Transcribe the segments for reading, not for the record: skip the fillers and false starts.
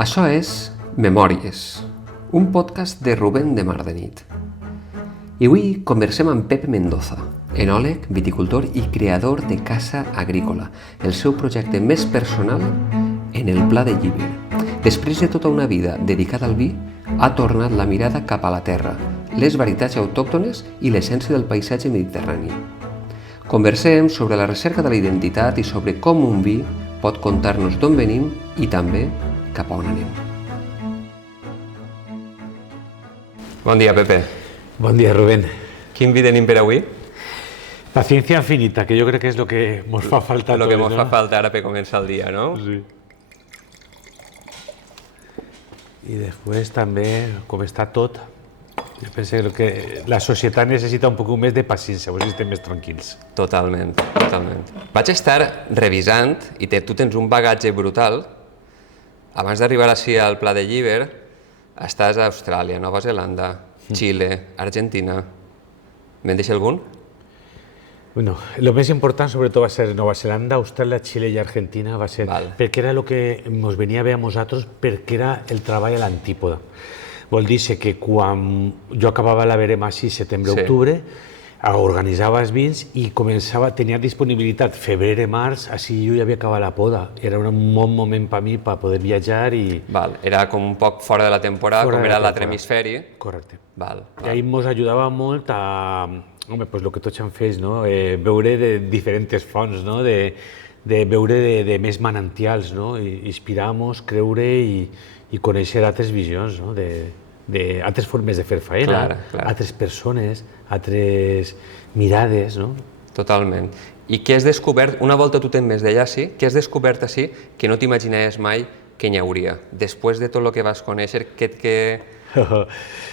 Això és Memòries, un podcast de Rubén de Mar de Nit. I avui conversem amb Pep Mendoza, enòleg, viticultor i creador de Casa Agrícola, el seu projecte més personal en el Pla de Llíber. Després de tota una vida dedicada al vi, ha tornat la mirada cap a la terra, les varietats autòctones i l'essència del paisatge mediterrani. Conversem sobre la recerca de la identitat i sobre com un vi pot contar-nos d'on venim i també cap a on anem. Bon dia, Pepe. Bon dia, Rubén. Quin vi tenim per avui? Paciencia infinita, que yo creo que es lo que nos fa falta. Lo que ens fa falta ara per començar el dia, no? Sí. I després també, com està tot, jo penso que la societat necessita un poc més de paciència, així estem més tranquils. Totalment, totalment. Vaig estar revisant, i tu tens un bagatge brutal. Abans d'arribar així al Pla de Llíber, estàs a Austràlia, Nova Zelanda, Xile, Argentina. Me'n deixa algun? Bueno, lo més important sobretot va ser Nova Zelanda, Austràlia, Xile i Argentina, va ser perquè era el que ens venia bé a nosaltres, perquè era el treball a l'antípoda. Vol dir que quan jo acabava la verema així, setembre-octubre, organitzava els vins i tenia disponibilitat febrer-març, així jo ja havia acabat la poda. Era un bon moment per mi per poder viatjar i... Era com un poc fora de la temporada, com era l'altre hemisferi. Correcte. I ahir ens ajudava molt a... Home, pues el que tots hem fet, no? Veure de diferents fonts, no? De veure de més manantials, no? Inspirar-nos, creure i conèixer altres visions, no? Altres formes de fer faena, altres persones, altres mirades, no? Totalment. I què has descobert, una volta tu te'n més d'allà, sí? Què has descobert així que no t'imaginaves mai que n'hi hauria? Després de tot el que vas conèixer,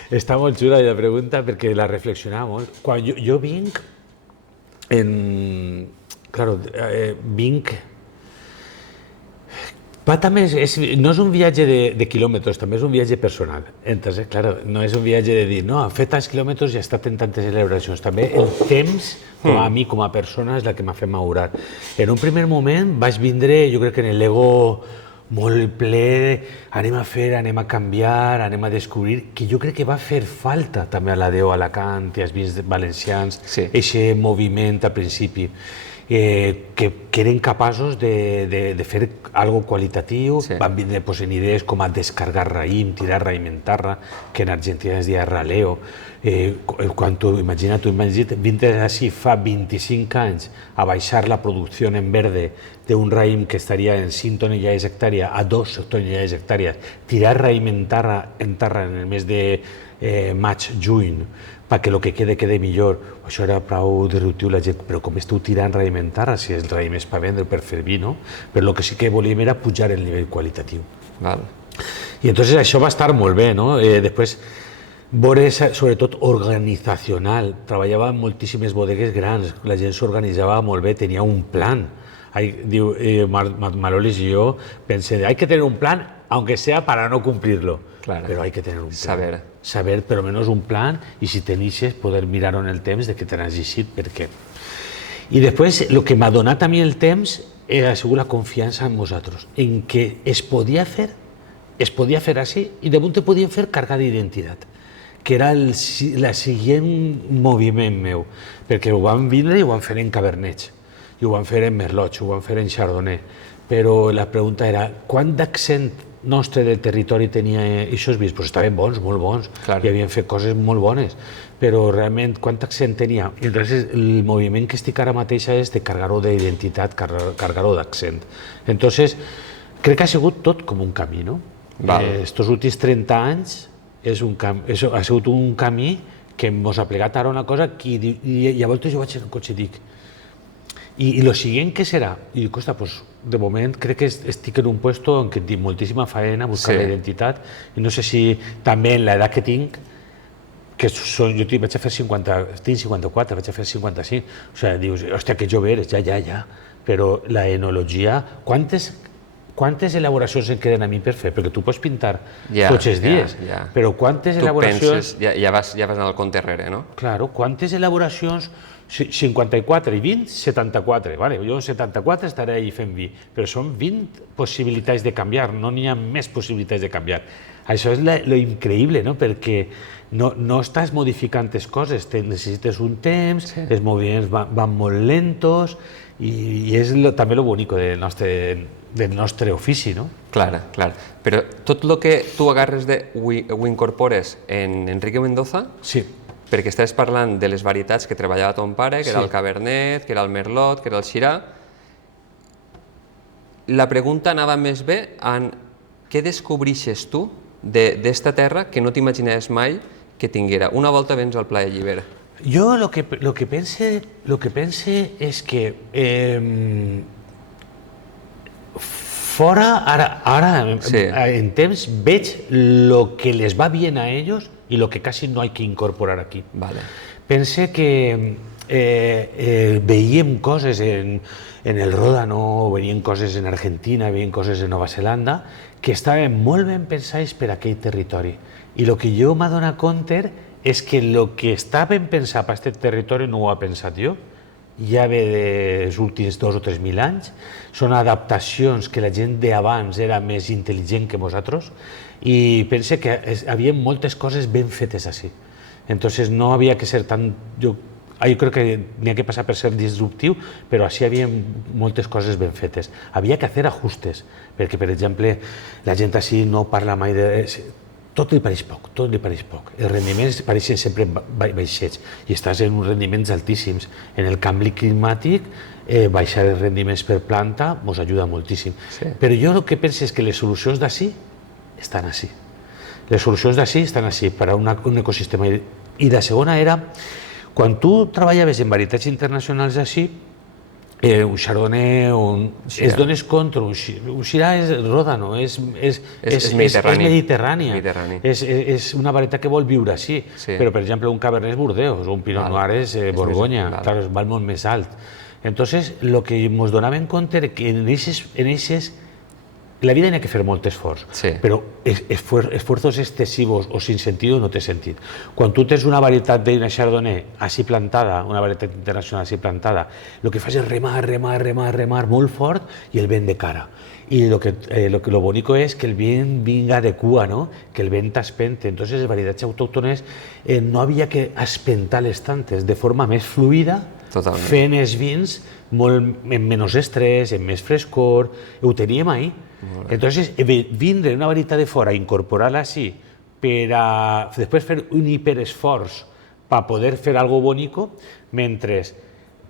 Està molt xula la pregunta perquè la reflexionava molt. Quan jo vinc, vinc... També no és un viatge de quilòmetres, també és un viatge personal. Entonces, no és un viatge de dir, no, he fet tants quilòmetres i he estat en tantes celebracions. També el temps, a mi com a persona, és la que m'ha fet madurar. En un primer moment vaig vindre, jo crec que en l'ego molt ple, anem a fer, anem a canviar, anem a descobrir, que jo crec que va fer falta també a la Déu, a Alacant i als vins valencians, aquest moviment al principi, que eren capaços de fer algo qualitatiu, van vindre en idees com a descargar raïm, tirar raïm en terra, que en Argentina es deia raleo. Imagina't, vindre així fa 25 anys a baixar la producció en verde d'un raïm que estaria en 5 tonelades hectàrea a 2 tonelades hectàrees, tirar raïm en terra en el mes de maig-juny, perquè el que quede millor. Això era prou disruptiu, la gent, però com esteu tirant raïm en terra, si el raïm és per vendre, per fer vi, no? Però el que sí que volíem era pujar el nivell qualitatiu. I entonces això va estar molt bé, no? Després, veure, sobretot, organizacional. Treballava en moltíssimes bodegues grans, la gent s'organitzava molt bé, tenia un plan. Diu Malolis i jo, pensé, hay que tener un plan, aunque sea para no cumplirlo. Però hay que tener un plan. Saber, per almenys un plan, i si teneixes, poder mirar-ho en el temps de que te n'has llegit, per què. I després, el que m'ha donat a mi el temps ha sigut la confiança en nosaltres, en què es podia fer així, i damunt te podien fer cargar d'identitat, que era el següent moviment meu, perquè ho van vindre i ho van fer en Cabernet, i ho van fer en Merlot, ho van fer en Chardonnay, però la pregunta era, quant d'accent nostre del territori tenia aquests vins? Doncs estaven bons, molt bons, i havien fet coses molt bones, però realment quant accent tenia? I llavors el moviment que estic ara mateix és de cargar-ho d'identitat, cargar-ho d'accent. Entonces, crec que ha sigut tot com un camí, no? Estos últims 30 anys ha sigut un camí que ens ha plegat ara una cosa i a voltes jo vaig en el cotxe i dic, i lo siguiente que serà? I dic, ostres, pues, de moment crec que estic en un puesto en què tinc moltíssima faena, buscar la identitat, i no sé si també en l'edat que tinc, que jo vaig a fer 50, tinc 54, vaig a fer 55, o sigui, dius, hòstia, que jove eres, ja, però la enologia, quantes elaboracions em queden a mi per fer? Perquè tu pots pintar tots els dies, però quantes elaboracions... Tu penses, ja vas anar al compte enrere, no? Claro, quantes elaboracions 54 i 20, 74. Vale? Jo en 74 estaré allà fent vi, però són 20 possibilitats de canviar, no n'hi ha més possibilitats de canviar. Això és lo increïble, no? Perquè no estàs modificant les coses, necessites un temps, els moviments van molt lentos i és també lo bonico del nostre ofici, no? Clar. Però tot el que tu agarres ho incorpores en Enrique Mendoza? Sí. Perquè estàs parlant de les varietats que treballava ton pare, que era el Cabernet, que era el Merlot, que era el Syrah. La pregunta anava més bé en què descobreixes tu d'esta terra que no t'imaginaves mai que tinguera. Una volta vens al Pla de Llibert. Jo lo que pense és que fora, ara en temps, veig lo que les va bien a ellos y lo que casi no hay que incorporar aquí. Vale. Pense que veiem coses en el Ródano, veiem coses en Argentina, veiem coses en Nova Zelanda, que estaven molt ben pensats per a aquell territori. I el que jo m'he donat compte és que el que està ben pensat per aquest territori no ho he pensat jo, ja ve dels últims 2 o 3 mil anys, són adaptacions que la gent d'abans era més intel·ligent que nosaltres i pense que hi havia moltes coses ben fetes així. Entonces no havia que ser tan... Jo crec que n'hi ha que passar per ser disruptiu, però així hi havia moltes coses ben fetes. Havia que fer ajustes, perquè, per exemple, la gent així no parla mai de... Tot li pareix poc. Els rendiments pareixen sempre baixets i estàs en uns rendiments altíssims. En el canvi climàtic, baixar els rendiments per planta ens ajuda moltíssim. Però jo el que penso és que les solucions d'ací estan així. Les solucions d'ací estan així per a un ecosistema. I la segona era, quan tu treballaves en varietats internacionals així, un Chardonnay, es dones contra, un Syrah és Ródano, és mediterrània. És una varietat que vol viure així. Però, per exemple, un Cabernet és Bordeus, o un Pinot Noir és Borgonya, val molt més alt. Entonces, el que ens donàvem compte era que en aquestes... La vida n'hi ha que fer molt esforç, però esfuerzos excessivos o sin sentido no té sentit. Quan tu tens una varietat d'una Chardonnay així plantada, una varietat internacional així plantada, el que fas és remar molt fort i el vent de cara. I lo bonico és que el vent vinga de cua, que el vent t'espente. Entonces, les varietats autòctones no havia que espentar-les tantes de forma més fluida, fent els vins amb menys estrès, amb més frescor, ho teníem ahí. Entonces, vindre una varietat de fora, incorporar-la així, per a després fer un hiperesforç per poder fer algo bonico, mentre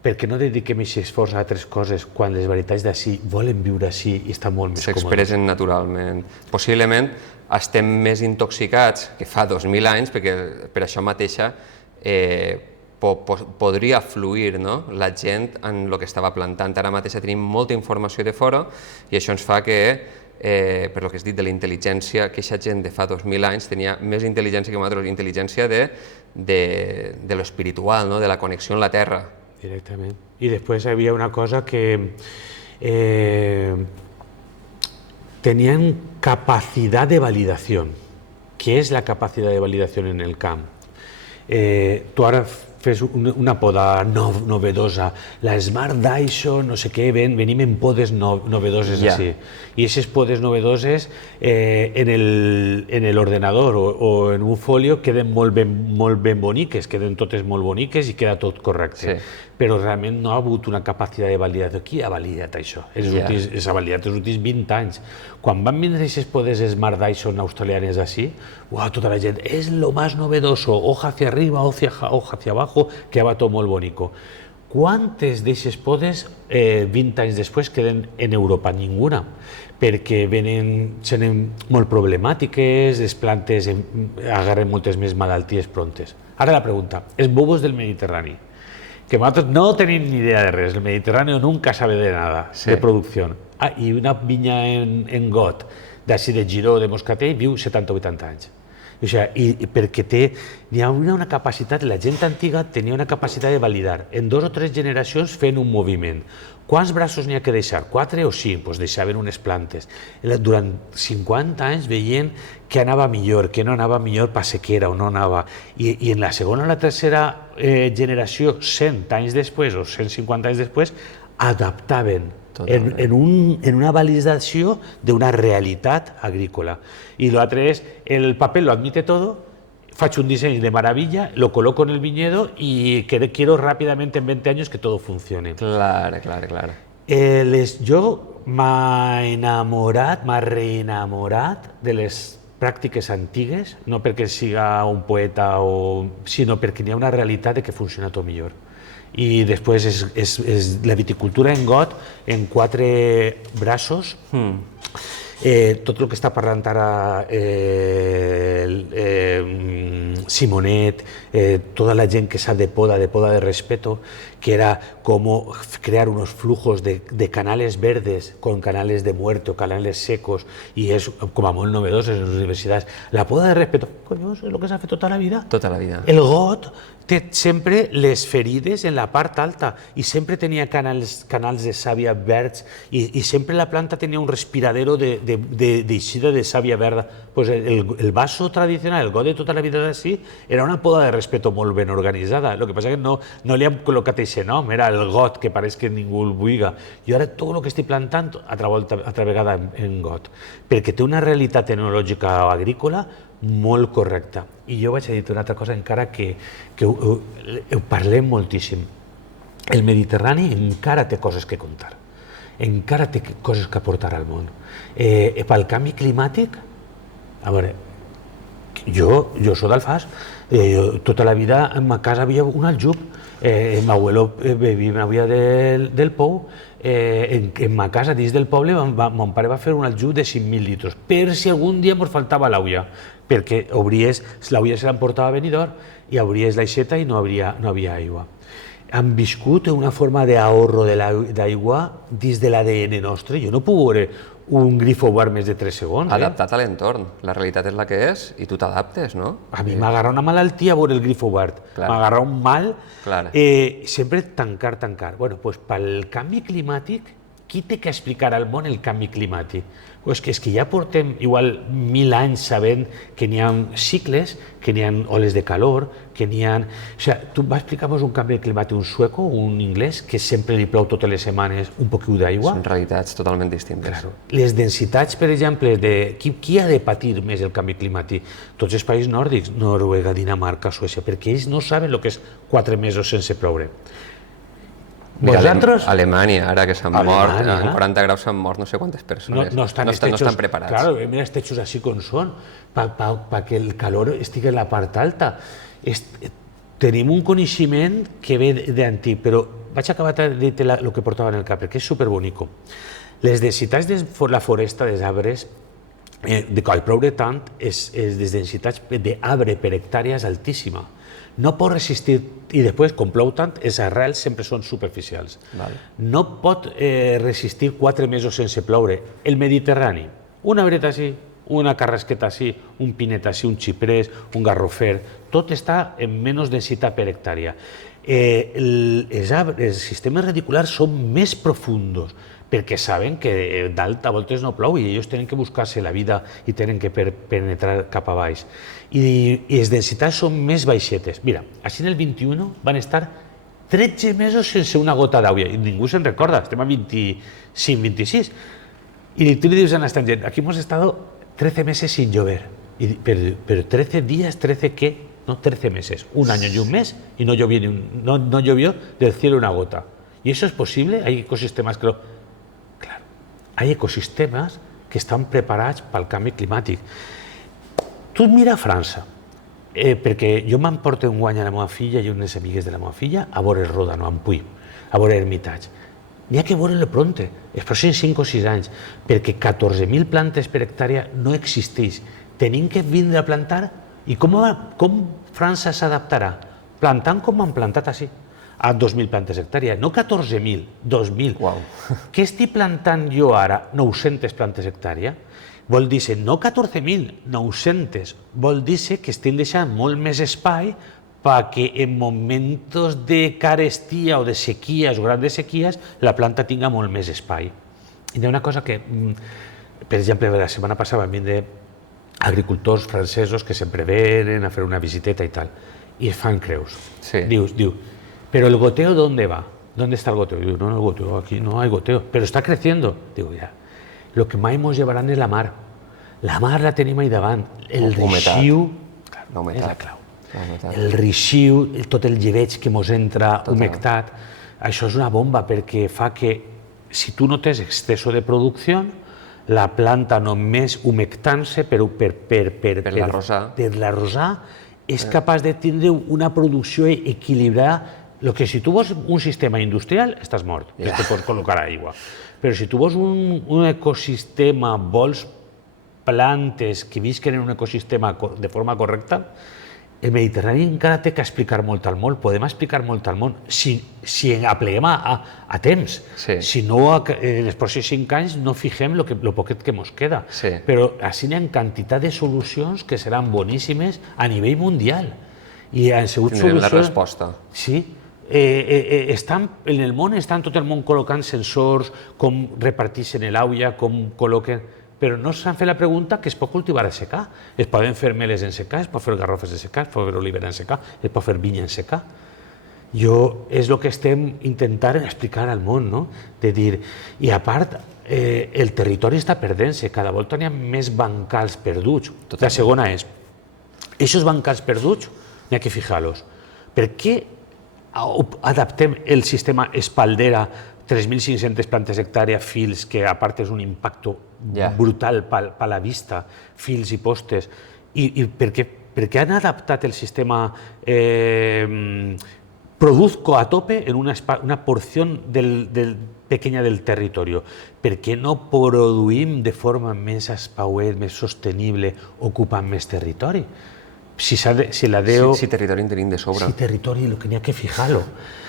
perquè no dediquem aquest esforç a altres coses quan les varietats d'ací volen viure així i estan molt més còmodes. S'expressen naturalment. Possiblement estem més intoxicats que fa 2.000 anys, perquè per això mateixa podria fluir la gent en el que estava plantant. Ara mateix tenim molta informació de fora i això ens fa que, per el que has dit de la intel·ligència, que aquesta gent de fa 2.000 anys tenia més intel·ligència que nosaltres, intel·ligència de l'espiritual, de la connexió amb la terra. Directament. I després hi havia una cosa que tenien capacitat de validació. Què és la capacitat de validació en el camp? Tu ara fes una poda novedosa, la Smart Dyson, no sé què, venim en podes novedoses així. I aquestes podes novedoses en l'ordenador o en un folio queden molt ben boniques, queden totes molt boniques i queda tot correcte. Però realment no ha hagut una capacitat de validació. Qui ha validat això? S'ha validat els últims 20 anys. Quan van vindre aquestes podes Smart Dyson australianes així, tota la gent, és lo más novedoso, hoja hacia arriba, hoja hacia abajo, quedava tot molt bonico. Quantes d'aquestes podes 20 anys després queden en Europa? Ninguna, perquè són molt problemàtiques, les plantes agarren moltes més malalties prontes. Ara la pregunta, els bobos del Mediterrani, que nosaltres no tenim ni idea de res, el Mediterrani nunca sabe de nada, de producció. I una vinya en got, d'ací de Giró, de Moscatell, viu 70 o 80 anys. Perquè hi ha una capacitat, la gent antiga tenia una capacitat de validar en 2 o 3 generacions fent un moviment. Quants braços n'hi ha que deixar? 4 o 5? Doncs deixaven unes plantes. Durant 50 anys veient que anava millor, que no anava millor per sequera o no anava. I en la segona o la tercera generació, 100 anys després o 150 anys després, adaptaven en una validació d'una realitat agrícola. I l'altre és, el paper lo admite todo, faig un disseny de maravilla, lo coloco en el viñedo y quiero rápidamente en 20 años que todo funcione. Claro. Jo m'he reenamorat de les pràctiques antigues, no perquè siga un poeta, sinó perquè hi ha una realitat de que funciona tot millor. I després és la viticultura en got, en 4 braços. Tot el que està parlant ara Simonet, tota la gent que sap de poda de respeto, que era com crear unos flujos de canales verdes con canales de muerte o canales secos, i és com a molt novedós en les universitats. La poda de respeto, coño, és el que s'ha fet tota la vida. Tota la vida. El got té sempre les ferides en la part alta i sempre tenia canals de sàvia verds i sempre la planta tenia un respiradero d'eixida de sàvia verda. Pues el vaso tradicional, el got de tota la vida d'ací, era una poda de respeto molt ben organitzada. El que passa és que no li hem col·locat aquest nom, era el got, que pareix que ningú el vulga. Jo ara tot el que estic plantant, altra vegada en got, perquè té una realitat tecnològica agrícola molt correcta. I jo vaig a dir una altra cosa, encara que ho parlem moltíssim. El Mediterrani encara té coses que contar, encara té coses que aportar al món. Pel canvi climàtic, a veure, jo soc d'Alfàs, tota la vida en ma casa havia un aljub, mi abuelo bevia del pou, en ma casa dins del poble mon pare va fer un aljub de 5.000 litres per si algun dia ens faltava l'aulla, perquè l'aulla se l'emportava a Benidorm i obries l'aixeta i no havia aigua. Han viscut una forma d'ahorro d'aigua dins de l'ADN nostre. Jo no puc veure un grif obert més de 3 segons. Adaptat a l'entorn. La realitat és la que és i tu t'adaptes, no? A mi m'agarra una malaltia veure el grif obert. M'agarra un mal. Sempre tancar. Bueno, doncs pel canvi climàtic, qui té que explicar al món el canvi climàtic? Pues que és que ja portem igual 1.000 anys sabent que n'hi ha cicles, que n'hi ha oles de calor, que n'hi ha... O sigui, tu vas explicar-nos un canvi climàtic, un sueco o un anglès, que sempre li plou totes les setmanes un poquet d'aigua. Són realitats totalment distintes. Les densitats, per exemple, qui ha de patir més el canvi climàtic? Tots els països nòrdics, Noruega, Dinamarca, Suècia, perquè ells no saben el que és 4 mesos sense ploure. Alemanya, ara que s'han mort, en 40 graus s'han mort no sé quantes persones. No estan preparats. Claro, mira els techos així com són, perquè el calor estigui a la part alta. Tenim un coneixement que ve d'antic, però vaig acabar de dir-te el que portava en el cap, perquè és superbonico. Les densitats de la foresta, dels arbres, al ploure tant, les densitats d'arbre per hectàrea és altíssima. No pot resistir, i després, com plou tant, les arrels sempre són superficials. No pot resistir 4 mesos sense ploure. El Mediterrani, una arbreta així, una carrasqueta així, un pinet així, un xiprés, un garrofer, tot està en menys densitat per hectàrea. Els sistemes radiculars són més profundos, perquè saben que dalt a voltes no plou i ells tenen que buscar-se la vida i tenen que penetrar cap a baix. I les densitats són més baixetes. Mira, així en el 21 van estar 13 mesos sense una gota d'aigua i ningú se'n recorda, estem a 25-26. I tu li dius a l'estranger, aquí hemos estado 13 meses sin llover. Pero 13 días, 13 qué? No, 13 meses, un año y un mes y no llovió del cielo una gota. ¿Y eso es posible? Hay ecosistemas que Claro, hay ecosistemes que estan preparats pel canvi climàtic. Tu mira França, perquè jo m'emporto un guany a la meva filla i unes amigues de la meva filla a veure el Ródano, a Puy, a veure Hermitage. N'hi ha que veure-lo pronte, els pròxims 5 o 6 anys, perquè 14.000 plantes per hectàrea no existeix. Tenim que vindre a plantar i com França s'adaptarà? Plantant com han plantat així, a 2.000 plantes hectàrea, no 14.000, 2.000. Què estic plantant jo ara? 900 plantes hectàrea? Vol dir no 14.000, 900. Vol dir que estic deixant molt més espai para que en momentos de carestía o de sequías o grandes sequías la planta tenga molt més espai. I hi ha una cosa que, per exemple, la setmana passada vam vindre agricultors francesos que sempre venen a fer una visiteta i tal, i es fan creus. Sí. Diu, pero el goteo ¿dónde va? ¿Dónde está el goteo? Digo, no, el goteo, aquí no hay goteo, pero está creciendo. Digo, ya, lo que mai mos llevaran és la mar. La mar la tenim ahí davant. El rixiu, és la clau. El rixiu, tot el lleveig que mos entra humectat, això és una bomba perquè fa que si tu no tens exceso de producció, la planta només humectant-se per l'arrosar és capaç de tindre una producció equilibrada. El que si tu vols un sistema industrial, estàs mort, que te pots col·locar aigua. Però si tu vols un ecosistema, vols plantes que visquen en un ecosistema de forma correcta, el Mediterrani encara té que explicar molt al món, podem explicar molt al món, si apleguem a temps. Si no, en els pròxims 5 anys no fixem el poquet que ens queda. Però així hi ha quantitat de solucions que seran boníssimes a nivell mundial. I han sigut solucions... la resposta. Sí. En el món estan tot el món col·locant sensors, com reparteixen l'aigua, com col·loquen... Però no s'han fet la pregunta que es pot cultivar a secà. Es poden fer meles en secà, es pot fer garrofes en secà, es pot fer olivera en secà, es pot fer vinya en secà. És el que estem intentant explicar al món, no? De dir, i a part, el territori està perdent-se, cada volta n'hi ha més bancals perduts. La segona és, aquests bancals perduts, n'hi ha que fijar-los. Per què adaptem el sistema Espaldera, 3.500 plantes hectàrea, fils, que a part és un impacte brutal per la vista, fils i postes, i per què han adaptat el sistema produzco a tope en una porció pequeña del territori? Per què no produïm de forma més espauet, més sostenible, ocupant més territori? Si territori en tenim de sobre. Si territori, el que n'hi ha que fijar-lo.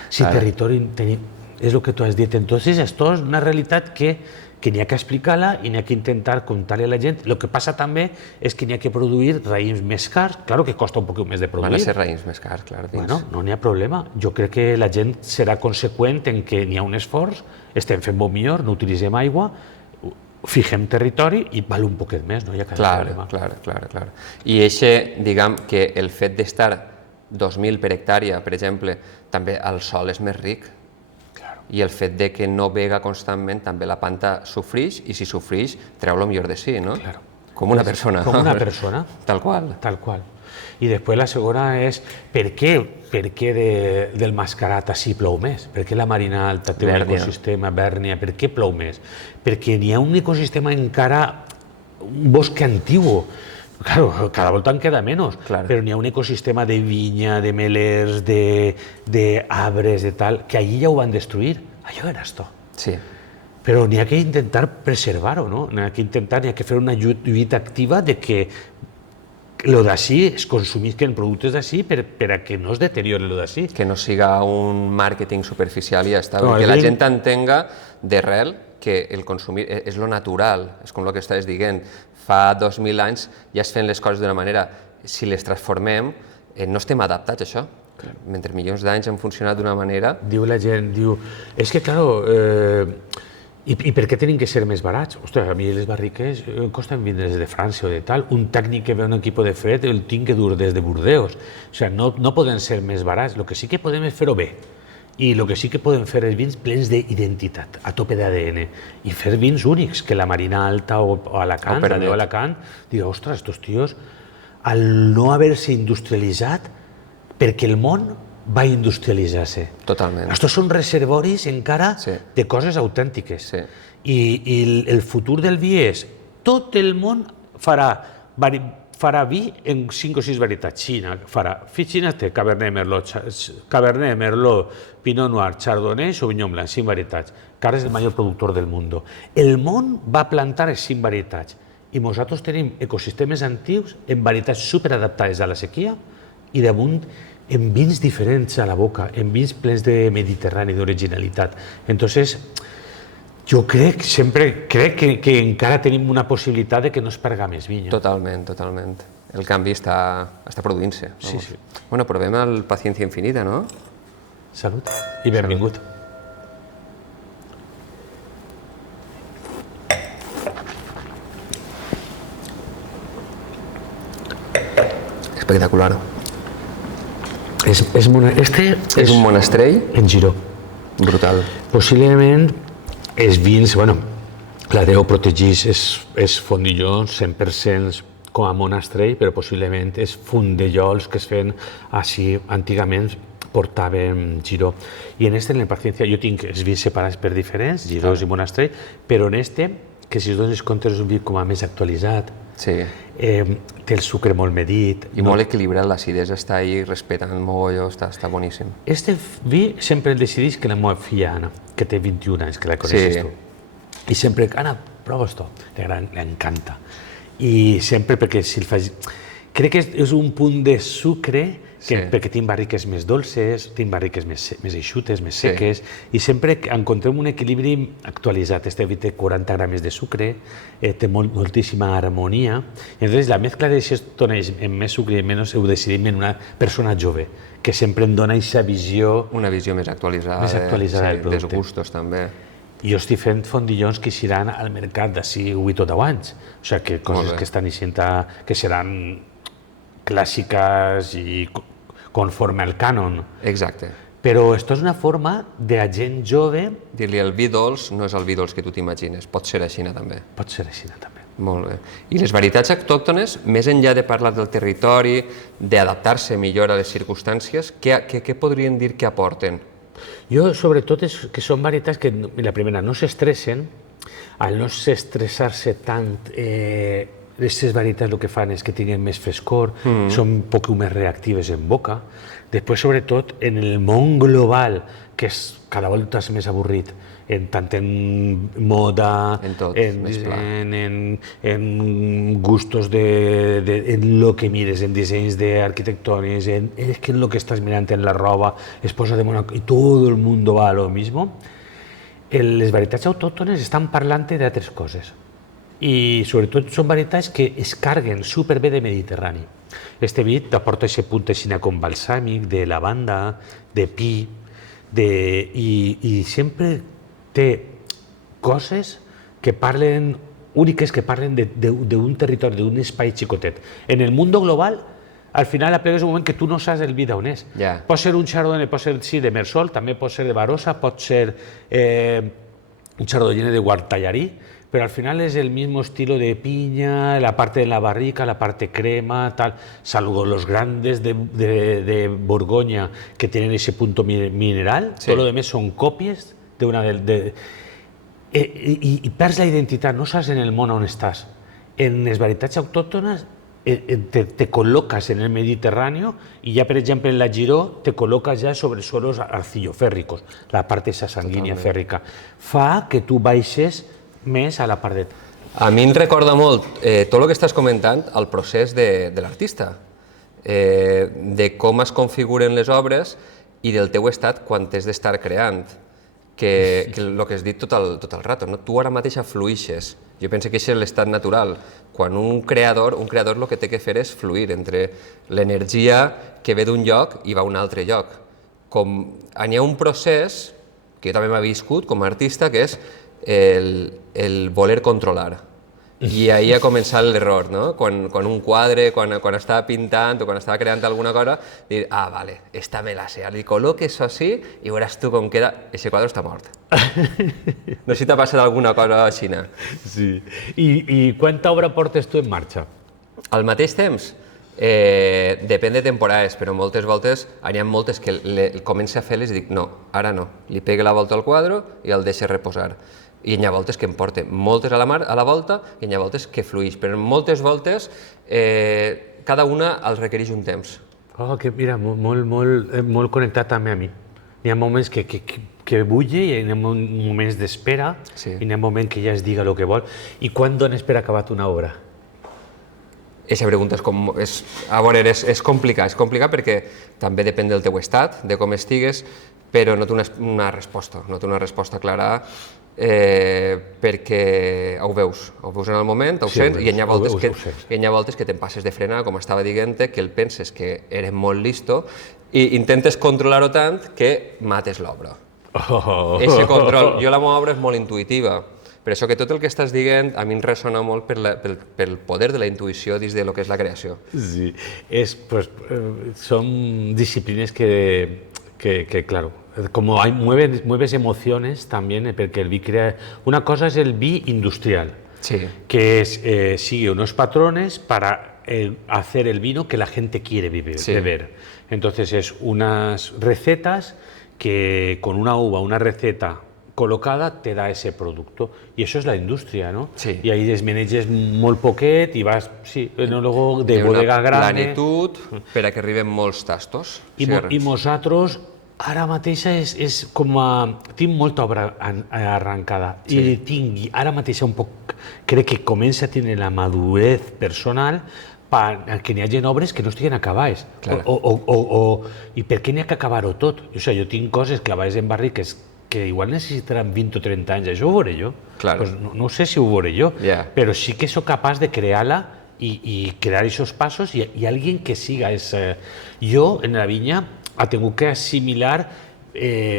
Si territori tenim... És el que tu has dit. Entonces, esto és una realitat que n'hi ha que explicar-la i n'hi ha que intentar contar-li a la gent. El que passa també és que n'hi ha que produir raïms més cars. Claro que costa un poc més de produir. Van a ser raïms més cars, clar. Bueno, no n'hi ha problema. Jo crec que la gent serà conseqüent en que n'hi ha un esforç, estem fent molt millor, no utilitzem aigua, fixem territori i val un poquet més, no hi ha cap problema. Clar. I diguem que el fet d'estar 2.000 per hectàrea, per exemple, també el sòl és més ric. I el fet de que no vega constantment, també la planta sofreix, i si sofreix, treu el millor de si, no? Com una persona. Com una persona. Tal qual. I després la segona és per què del Mascarat així plou més? Per què la Marina Alta té un ecosistema, Bèrnia, per què plou més? Perquè n'hi ha un ecosistema encara, un bosc antigu. Claro, cada volta en queda menys, però n'hi ha un ecosistema de vinya, de melers, d'arbres, de tal, que allí ja ho van destruir. Allò era esto. Sí. Però n'hi ha que intentar preservar-ho, no? N'hi ha que fer una lluita activa de que lo d'ací es consumisquen productes d'ací per a que no es deteriori lo d'ací. Que no siga un màrqueting superficial i ja està. Que la gent entenga d'arrel que el consumir és lo natural, és com el que estaves dient. Fa 2.000 anys ja es feien les coses d'una manera. Si les transformem, no estem adaptats a això. Mentre milions d'anys han funcionat d'una manera... Diu la gent, és que, claro, i per què tenen que ser més barats? Ostres, a mi les barriques costen vindre des de França o de tal. Un tècnic que ve un equip de fred el tinc que dur des de Burdeos. O sigui, no poden ser més barats. El que sí que podem és fer-ho bé. I el que sí que podem fer és vins plens d'identitat, a tope d'ADN, i fer vins únics, que la Marina Alta o Alacant, la Déu Alacant, diga, ostres, estos tios, al no haver-se industrialitzat, perquè el món va industrialitzar-se. Totalment. Estos són reservoris encara de coses autèntiques. I el futur del vi és, tot el món farà vi en 5 o 6 varietats. Xina farà, Xina té Cabernet Merlot, Pinot Noir, Chardonnay, Sauvignon Blanc, 5 varietats. Encara és el major productor del món. El món va plantar les 5 varietats i nosaltres tenim ecosistemes antics en varietats superadaptades a la sequia i damunt en vins diferents a la boca, en vins plens de mediterrani, d'originalitat. Entonces, Jo sempre crec que encara tenim una possibilitat de que no es perga més vinya. Totalment, totalment. El canvi està produint-se. Sí, sí. Bueno, provem el Paciencia Infinita, no? Salut i benvingut. Espectacular. És un monastrell en Giró. brutal. Possiblement els vins, la Déu protegís els fondillons 100% com a monastrell, però possiblement els fondellols que es feien així antigament portaven Giró. I en el Paciencia, jo tinc els vins separats per diferents, Girós i monastrell, però en que si us dones compte és un vi com a més actualitzat, Sí. té el sucre molt medit. I molt equilibrat, l'acidesa està ahí respectant mogolló, està boníssim. Este vi sempre el decidís que la meva filla Anna, que té 21 anys, que la coneixes tu. I sempre, Anna, prova esto. L'encanta. I sempre perquè si el faig... Crec que és un punt de sucre perquè tinc barriques més dolces, tinc barriques més eixutes, més seques, i sempre encontrem un equilibri actualitzat. Este vi té 40 grames de sucre, té moltíssima harmonia, i llavors la mescla d'aixòs tonells amb més sucre i menys ho decidim en una persona jove, que sempre em dona aquesta visió... Una visió més actualitzada del producte. dels gustos, també. I jo estic fent fondillons que iran al mercat d'ací 8 o 10 anys. O sigui, que coses que estan eixint, que seran clàssiques i conforme al cànon. Exacte. Però esto és una forma de a gent jove... Dir-li el vi dolç no és el vi dolç que tu t'imagines, pot ser així també. Pot ser així també. Molt bé. I les varietats autòctones, més enllà de parlar del territori, d'adaptar-se millor a les circumstàncies, què podrien dir que aporten? Jo, sobretot, és que són varietats que, la primera, no s'estressen. Al no estressar-se tant, aquestes varietats el que fan és que tinguin més frescor, són un poc més reactives en boca. Després, sobretot, en el món global, que és cada volta més avorrit, tant en moda, en tot, en gustos, en lo que mires, en dissenys arquitectònics, és que en lo que estàs mirant en la roba es posa de moda i tot el món va a lo mismo. Les varietats autòctones estan parlant d'altres coses i sobretot són varietats que es carguen superbé de Mediterrani. Este vi t'aporta aquest punt com balsàmic, de lavanda, de pi, i sempre té coses que parlen, úniques que parlen d'un territori, d'un espai xicotet. En el món global, al final aplegues un moment que tu no saps el vi d'on és. Pot ser un chardonnay, pot ser de Mersol, també pot ser de Barossa, pot ser un chardonnay de Guartallarí, pero al final es el mismo estilo de piña, la parte de la barrica, la parte crema, tal, salvo los grandes de Borgoña que tienen ese punto mineral, todo lo demás son copies de una y perds la identitat, no saps en el món on estàs. En les varietats autòctones te col·loques en el Mediterráneo y ya, por ejemplo, en la Giró te colocas ya sobre suelos arcillofèrricos, la parte esa sanguínea fèrrica. Fa que tu baixes més a la part de... A mi em recorda molt tot el que estàs comentant, el procés de l'artista, de com es configuren les obres i del teu estat quan t'has d'estar creant, que el que has dit tot el rato, tu ara mateix fluixes. Jo penso que això és l'estat natural. Quan un creador el que té que fer és fluir entre l'energia que ve d'un lloc i va a un altre lloc. Hi ha un procés que jo també m'he viscut com a artista, que és el voler controlar. I ahir ha començat l'error, no? Quan un quadre, quan estava pintant o quan estava creant alguna cosa, dir, vale, esta me la sé, li col·loques això així i veuràs tu com queda, aquest quadre està mort. No sé si t'ha passat alguna cosa així. Sí. I quanta obra portes tu en marxa? Al mateix temps? Depèn de temporades, però moltes voltes hi ha moltes que començo a fer-les i dic, no, ara no, li pegue la volta al quadre i el deixo reposar. I hi ha voltes que em porta moltes a la volta i hi ha voltes que fluix, però moltes voltes cada una els requereix un temps. Mira, molt connectat també a mi. Hi ha moments que bulle, hi ha moments d'espera, hi ha moments que ja es diga el que vol. I quan dones per acabat una obra? Aquesta pregunta és complicat perquè també depèn del teu estat, de com estigues, però no té una resposta clara perquè ho veus en el moment, ho sents, i hi ha voltes que te'n passes de frenar, com estava dient-te, que el penses que eres molt listo i intentes controlar-ho tant que mates l'obra. Eixe control. Jo la meva obra és molt intuïtiva, per això que tot el que estàs dient a mi em ressona molt pel poder de la intuïció dins de lo que és la creació. Sí, son disciplinas que claro, como mueves emociones también, porque el vi crea... Una cosa es el vi industrial, Sí. que sigue unos patrones para hacer el vino que la gente quiere beber. Entonces es unas recetas que con una uva, una receta colocada te da ese producto, y eso es la industria, ¿no? Sí. Y ahí desmaneges molt poquet i vas, luego de bodega grande. Plenitud per a que arriben molts tastos. I nosaltres ara mateix és com a... Tinc molta obra arrancada i ara mateix un poc, crec que comença a tenir la madurez personal perquè n'hi hagi obres que no estiguen acabades. I per què n'hi ha que acabar-ho tot? O sigui, jo tinc coses clavades en barriques que igual necessitaran 20 o 30 anys. Això ho veuré jo. Pues no sé si ho veuré jo, però sí que soc capaç de crear-la i crear aquests passos i alguien que siga. Jo, en la vinya, he tingut que assimilar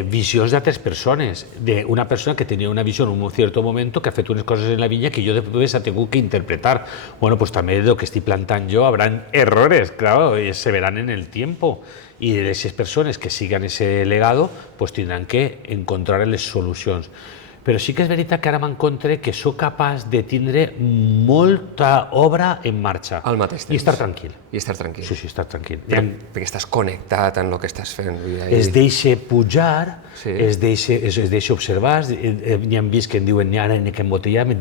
visions d'altres persones, d'una persona que tenia una visió en un cert moment, que ha fet unes coses en la vinya que jo després he tingut que interpretar. Bueno, pues també del que estic plantant jo habrán errores, claro, y se verán en el tiempo. Y de esas personas que sigan ese legado, pues tindran que encontrar les solucions. Però sí que és veritat que ara m'encontré que sóc capaç de tindre molta obra en marxa. Al mateix temps. I estar tranquil. I estar tranquil. Sí, estar tranquil. Perquè estàs connectat amb el que estàs fent. Es deixa pujar, es deixa observar. N'hi han vist que em diuen ara que embotellam,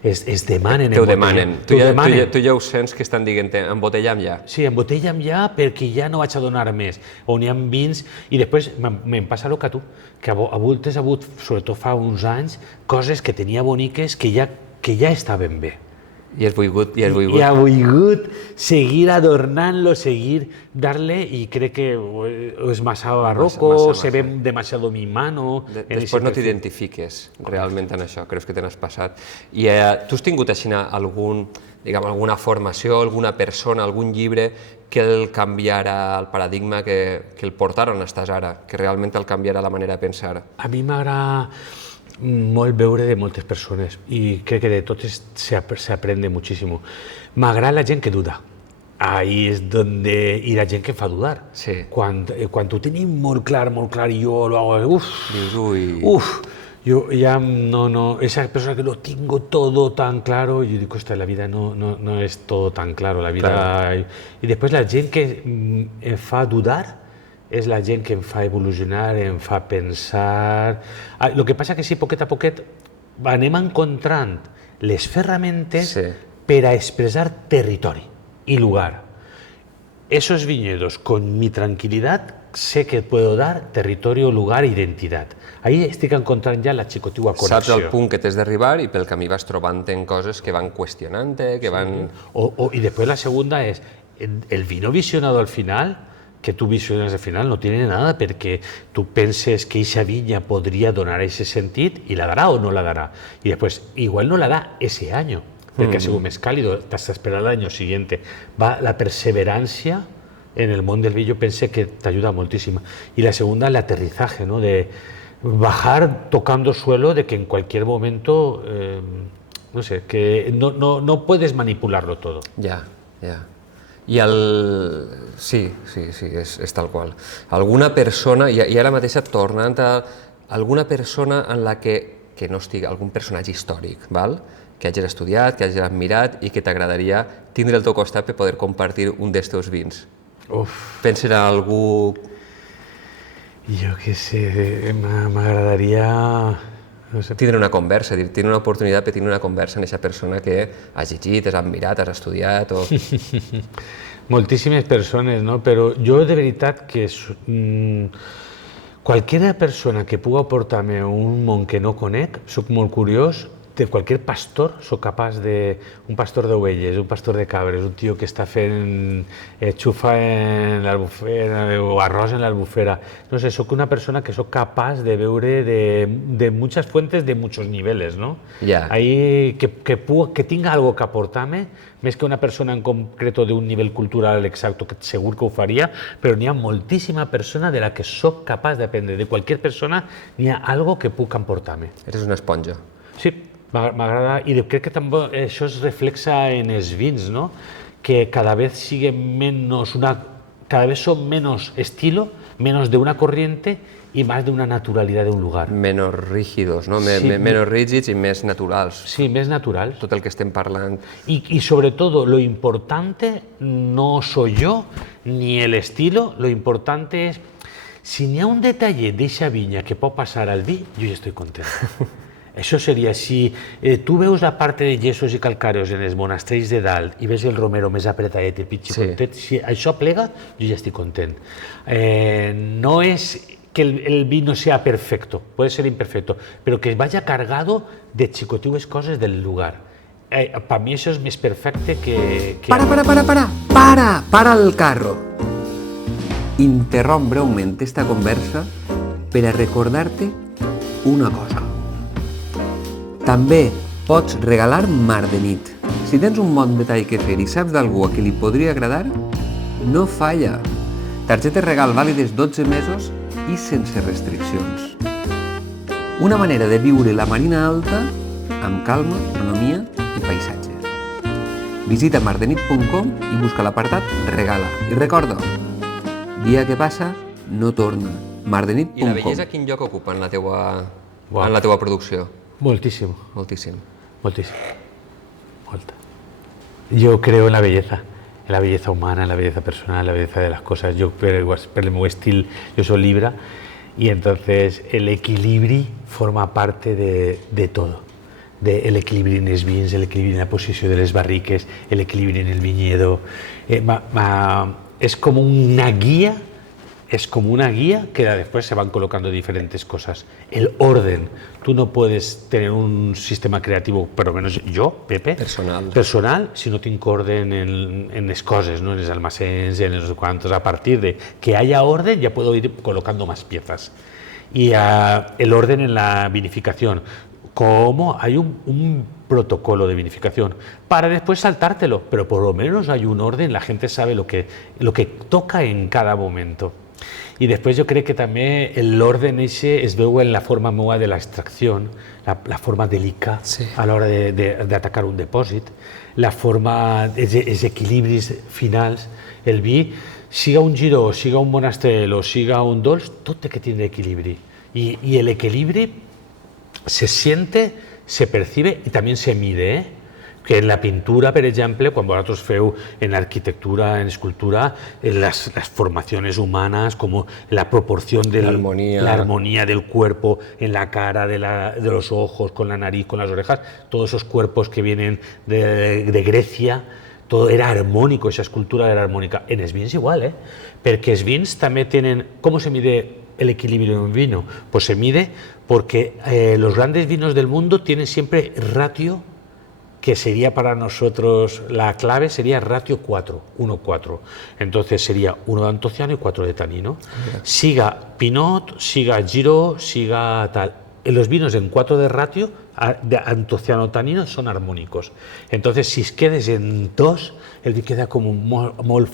es demanen embotellam. Tu ja ho sents que estan dient embotellam ja? Sí, embotella'm ja perquè ja no vaig a donar més. O n'hi ha vins, i després me'n passa el que a tu, que a voltes ha hagut, sobretot fa uns anys, coses que tenia boniques que ja estaven bé. I has volgut. I ha volgut seguir adornant-lo, seguir darle, i crec que és massa barroco, se ve demasiado mi mano. Després no t'identifiques realment en això, creus que te n'has passat. I tu has tingut així alguna formació, alguna persona, algun llibre que el canviara el paradigma, que el portara on estàs ara, que realment el canviara la manera de pensar? A mi m'agrada molt veure de moltes persones i crec que de totes se aprende muchísimo. M'agrada la gent que duda. Ahí és donde... I la gent que fa dudar. Sí. Quan ho tenim molt clar, i jo lo hago... Dius, ui... Yo ya no, esa persona que lo tengo todo tan claro, yo digo, la vida no es todo tan claro, la vida... Claro. Y después la gent que em fa dudar és la gent que em fa evolucionar, em fa pensar... Lo que passa que sí, poquet a poquet anem encontrant les ferramentes per a expressar territori i lugar. Esos viñedos, con mi tranquilidad, sé que puedo dar territorio, lugar e identitat. Ahí estic encontrant ja la xicotigua connexió. Saps el punt que t'has d'arribar i pel camí vas trobant en coses que van qüestionant-te, que van... Y después la segunda es, el vino visionado al final, que tú visiones al final, no tiene nada perquè tu penses que esa viña podria donar ese sentit i la darà o no la darà. Y después, igual no la da ese año, perquè ha sigut més cálido, t'has d'esperar l'any siguiente. La perseverancia en el món del vino pensé que t'ajuda moltíssim. Y la segunda, el aterrizaje, ¿no? De bajar tocando suelo, de que en cualquier momento, no sé, que no puedes manipularlo todo. Ja. I sí, és tal qual. Alguna persona, i ara mateix tornant a alguna persona en la que no estigui, algun personatge històric, val? Que hagis estudiat, que hagis admirat i que t'agradaria tindre al teu costat per poder compartir un dels teus vins. Pensa en algú... Jo què sé, m'agradaria... No sé. Tindre una conversa, tindre una oportunitat per tindre una conversa amb aquesta persona que has llegit, has admirat, has estudiat o... Moltíssimes persones, no? Però jo de veritat que qualsevol persona que pugui aportar-me un món que no conec, soc molt curiós de cualquier pastor soc capaç de... Un pastor d'ovelles, un pastor de cabres, un tio que està fent xufa en l'albufera o arròs en l'albufera. No sé, soc una persona que soc capaç de veure de muchas fuentes de muchos niveles, ¿no? Ya. Ahí que tinga algo que aportar-me, més que una persona en concreto d'un nivell cultural exacto, que segur que ho faria, però n'hi ha moltíssima persona de la que soc capaç d'aprendre. De qualsevol persona n'hi ha algo que puc aportar-me. Eres una esponja. Sí, m'agrada, i crec que també això es reflexa en els vins, ¿no? Que cada vez son menos estilo, menos de una corriente y más de una naturalidad de un lugar. Menos rígidos, no? Sí. Menos rígids i més naturals. Sí, més naturals. Tot el que estem parlant. Y sobre todo, lo importante no soy yo ni el estilo, lo importante es, si n'hi ha un detalle d'eixa vinya que pot passar al vi, jo ja estic content. Això seria, si tu veus la part de yesos i calcareos en els monasteris de dalt i ves el romero més apretadet i pitxicotet, si això plega, jo ja estic content. No és que el vino sea perfecto, puede ser imperfecto, pero que vaya cargado de chicotiues coses del lugar. Per mi això és més perfecte que... Para el carro. Interromp breument esta conversa per a recordar-te una cosa. També pots regalar Mar de Nit. Si tens un bon detall que fer i saps d'algú a qui li podria agradar, no falla. Targetes regal vàlides 12 mesos i sense restriccions. Una manera de viure la Marina Alta amb calma, economia i paisatge. Visita mardenit.com i busca l'apartat Regala. I recorda, dia que passa no torna. mardenit.com. I la bellesa quin lloc ocupa en la teua producció? Moltísimo. Moltíssim. Moltísimo. Molta. Yo creo en la belleza humana, en la belleza personal, en la belleza de las cosas. Yo, per el meu estil, yo soy Libra, y entonces el equilibri forma parte de todo. El equilibri en els vins, el equilibri en la posició de les barriques, el equilibri en el viñedo. Es como una guía que después se van colocando diferentes cosas. El orden. Tú no puedes tener un sistema creativo, por lo menos yo, Pepe, personal, si no tinc orden en les coses, ¿no? En los almacenes, en los cuantos. A partir de que haya orden, ya puedo ir colocando más piezas. Y el orden en la vinificación. Como hay un protocolo de vinificación para después saltártelo, pero por lo menos hay un orden, la gente sabe lo que toca en cada momento. I després jo crec que també l'ordre es veu en la forma meua de l'extracció, la forma delicada a l'hora d'atacar un depòsit, la forma, els equilibris finals. El vi, siga un giró, siga un monastrell o siga un dolç, tot té que tindre equilibri. I l'equilibri se siente, se percibe i també se mide, que en la pintura, per exemple, quan vosaltres feu en arquitectura, en escultura, las formaciones humanas, como la proporción de la armonía del cuerpo en la cara, de los ojos, con la nariz, con las orejas, todos esos cuerpos que vienen de Grecia, todo era armónico, esa escultura era armónica. En els vins igual, perquè els vins també tenen... ¿Cómo se mide el equilibrio en un vino? Pues se mide porque los grandes vinos del mundo tienen siempre ratio, que sería para nosotros la clave, sería ratio 4, 1-4. Entonces sería 1 de antociano y 4 de tanino. Siga Pinot, siga Giro, siga tal. Los vinos en 4 de ratio, de antociano-tanino, son armónicos. Entonces, si es quedes en 2, el vi queda como molt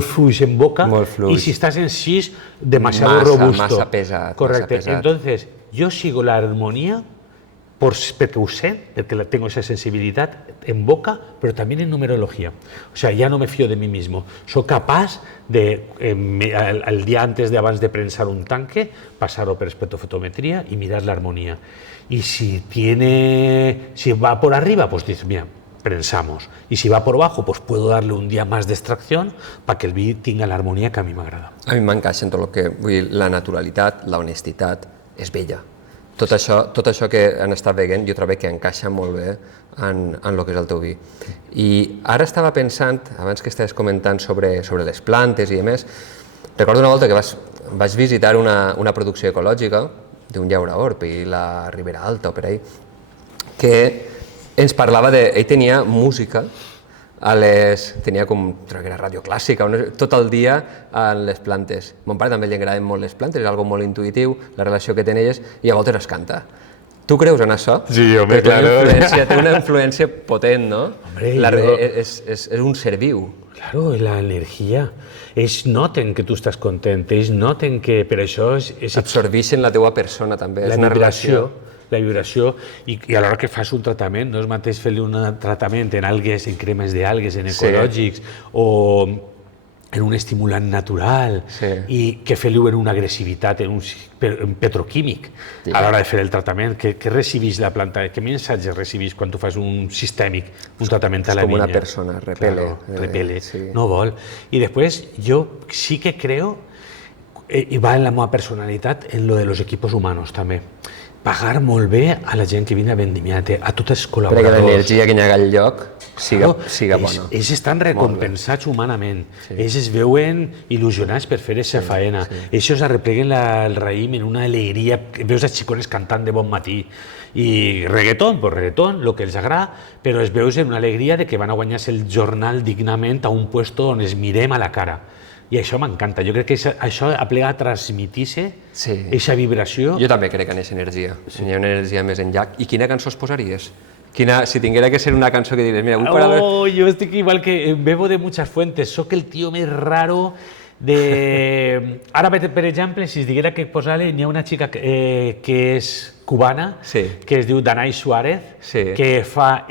fluix en boca, y si estás en 6, demasiado robusto. Massa pesat. Correcto. Entonces, yo sigo la armonía porque usé, porque tengo esa sensibilidad en boca, pero también en numerología. O sea, ya no me fío de mí mismo. Soy capaz de, al día antes de abans de prensar un tanque, pasarlo por espectrofotometría y mirar la armonía. Y si va por arriba, pues dices, mira, prensamos. Y si va por abajo, pues puedo darle un día más de extracción para que el vi tenga la armonía que a mí m'agrada. A mi m'encaixa en tot el que... Vull dir, la naturalitat, la honestitat, és bella. Tot això que han estat veient jo trobo que encaixa molt bé en el que és el teu vi. I ara estava pensant, abans que estaves comentant sobre les plantes i més, recordo una volta que vaig visitar una producció ecològica d'un Llaura Orp i la Ribera Alta o per ahí, que ens parlava de... Ell tenia música, tenia com, crec que era ràdio clàssica, tot el dia a les plantes. Mon pare també li agraden molt les plantes, és algo molt intuïtiu, la relació que tenen elles, i a voltes es canta. Tu creus en això? Sí, home, claro. Té una influència potent, ¿no? Hombre, és un ser viu. Claro, la energia. Ells noten que tu estàs content, ells noten que per això és absorbeixen la teua persona també, és una relació. La vibració, i a l'hora que fas un tractament, no és mateix fer-li un tractament en algues, en cremes d'algues, en ecològics, o en un estimulant natural, i que fer-li en una agressivitat, en un petroquímic, a l'hora de fer el tractament. Què recibís la planta? Què missatge recibís quan tu fas un sistèmic, un tractament a la vinya? És com una persona, repele. Claro, repele, no vol. I després, jo sí que creo, i va en la meva personalitat, en lo de los equipos humanos també. Pagar molt bé a la gent que vine a vendimiar-te, a tots els col·laboradors. Perquè l'energia que hi ha al lloc siga bona. Ells estan recompensats humanament, ells es veuen il·lusionats per fer aquesta faena, ells arrepleguen el raïm en una alegria, veus els xicones cantant de bon matí, i reggaeton, pues reggaeton, el que els agrada, però es veus en una alegria de que van a guanyar-se el jornal dignament a un puesto on es mirem a la cara. I això m'encanta, jo crec que això aplega a transmitir-se aquesta vibració. Jo també crec en aquesta energia, hi ha una energia més enllà. I quina cançó es posaries? Si tinguera que ser una cançó que digues, mira, jo estic igual que bebo de muchas fuentes, soc el tio més raro de... Ara, per exemple, si es diguera que posar-li, n'hi ha una xica que és cubana, que es diu Danay Suárez, que fa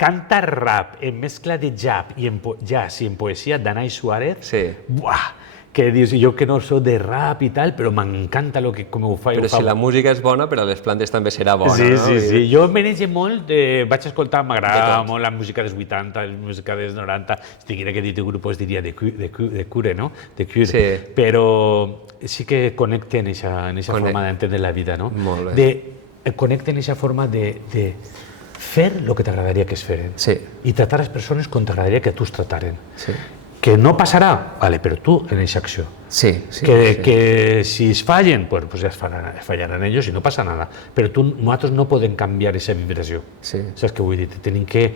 canta rap en mescla de jazz i en poesia, Danay Suárez, que dius, jo que no soc de rap i tal, però m'encanta com ho fa. Però si la música és bona, per a les plantes també serà bona, no? Sí. Jo menege molt, vaig escoltar, m'agrada molt la música dels 80, la música dels 90, si diguera que dit un grup es diria de Cure, no? De Cure. Però sí que connecten en aquesta forma d'entendre la vida, no? Molt bé. Connecten en aquesta forma de fer el que t'agradaria que es feren. I tratar les persones com t'agradaria que tu es trataren. Que no passarà, vale, però tu en aquesta acció. Que si es fallen, pues ja es fallaran ells i no passa nada. Però nosaltres no podem canviar aquesta vibració. Saps què vull dir? Tenim que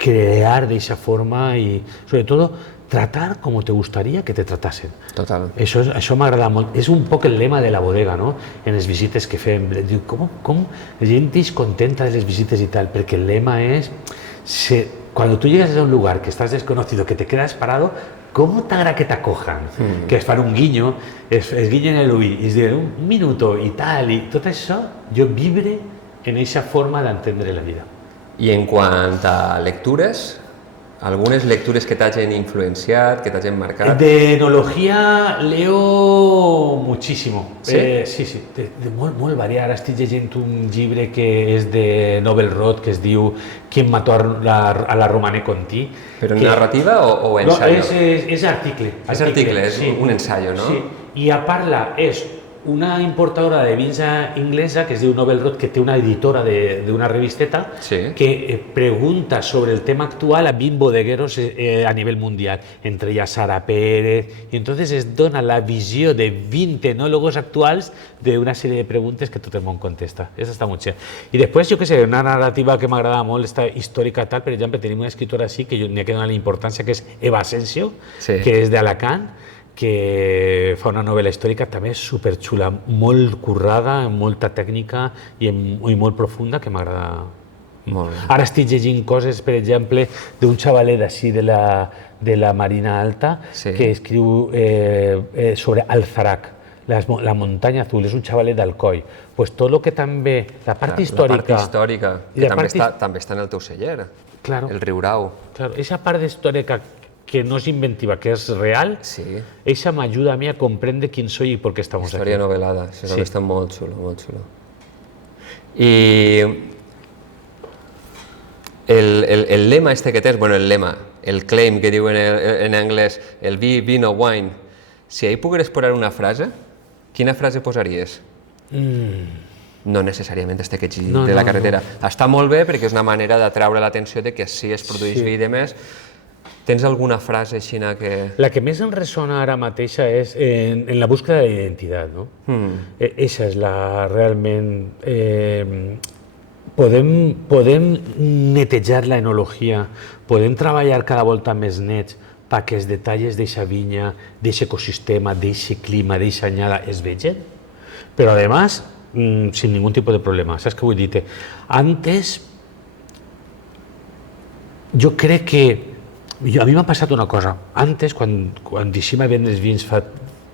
crear d'aquesta forma i, sobretot, tratar com te gustaría que te tratasen. Total. Això m'agrada molt. És un poc el lema de la bodega, no? En les visites que fem. Diu, com la gent és contenta de les visites i tal, perquè el lema és... Cuando tú llegas a un lugar que estás desconocido, que te quedas parado, ¿cómo te agrada que te acojan? Que es fan un guiño, es guiñen el ull, es dir, un minuto i tal, i tot això, jo vibre en aquesta forma d'entendre la vida. I en quant a lectures, algunes lectures que t'hagin influenciat, que t'hagin marcat? De enologia leo muchísimo. Sí, de molt variat. Ara estic llegint un llibre que és de Novel Roth, que es diu ¿Quién mató a la Romané Conti? Però narrativa o ensayo? No, és article. És article, és un ensayo, no? Sí, i a parla és una importadora de vins inglesa que es diu Novel Roth, que té una editora d'una revisteta que pregunta sobre el tema actual a 20 bodegueros a nivell mundial, entre ellas Sara Pérez, y entonces es dona la visió de 20 enólogos actuals d'una sèrie de preguntes que tot el món contesta. Això està molt xer. I després, jo què sé, una narrativa que m'agrada molt, esta històrica tal, per exemple, tenim una escritora així que n'hi ha que donar la importància, que és Eva Asensio, que és d'Alacant, que fa una novel·la històrica també superxula, molt currada, amb molta tècnica i molt profunda, que m'agrada. Ara estic llegint coses, per exemple, d'un xavalet així de la Marina Alta, que escriu sobre Alzarac, la muntanya azul, és un xavalet d'Alcoi. Pues tot el que també, la part històrica... La part històrica, que també està en el teu celler, el Riurau. Aquesta part històrica que no es inventiva, que es real, esa me ayuda a mí a comprender quién soy y por qué estamos aquí. Història novel·lada, això també està molt xulo, molt xulo. I el lema este que tens, bueno, el lema, el claim que diu en anglès, el vino, wine, si ahí pogueres posar una frase, quina frase posaries? No necessàriament este que de la carretera. Està molt bé perquè és una manera d'atraure l'atenció de que sí es produeix vi i de més. Tens alguna frase així que... La que més em ressona ara mateixa és en la búsqueda de la identitat, no? Esa és la realment... podem netejar la enologia, podem treballar cada volta més nets perquè els detalls d'aquesta vinya, d'aquest ecosistema, d'aquest clima, d'aquesta anyada es vegen, però además sin ningún tipo de problema. ¿Sabes qué vull dir? Antes, jo crec que a mi m'ha passat una cosa. Antes, quan deixem a vendre els vins fa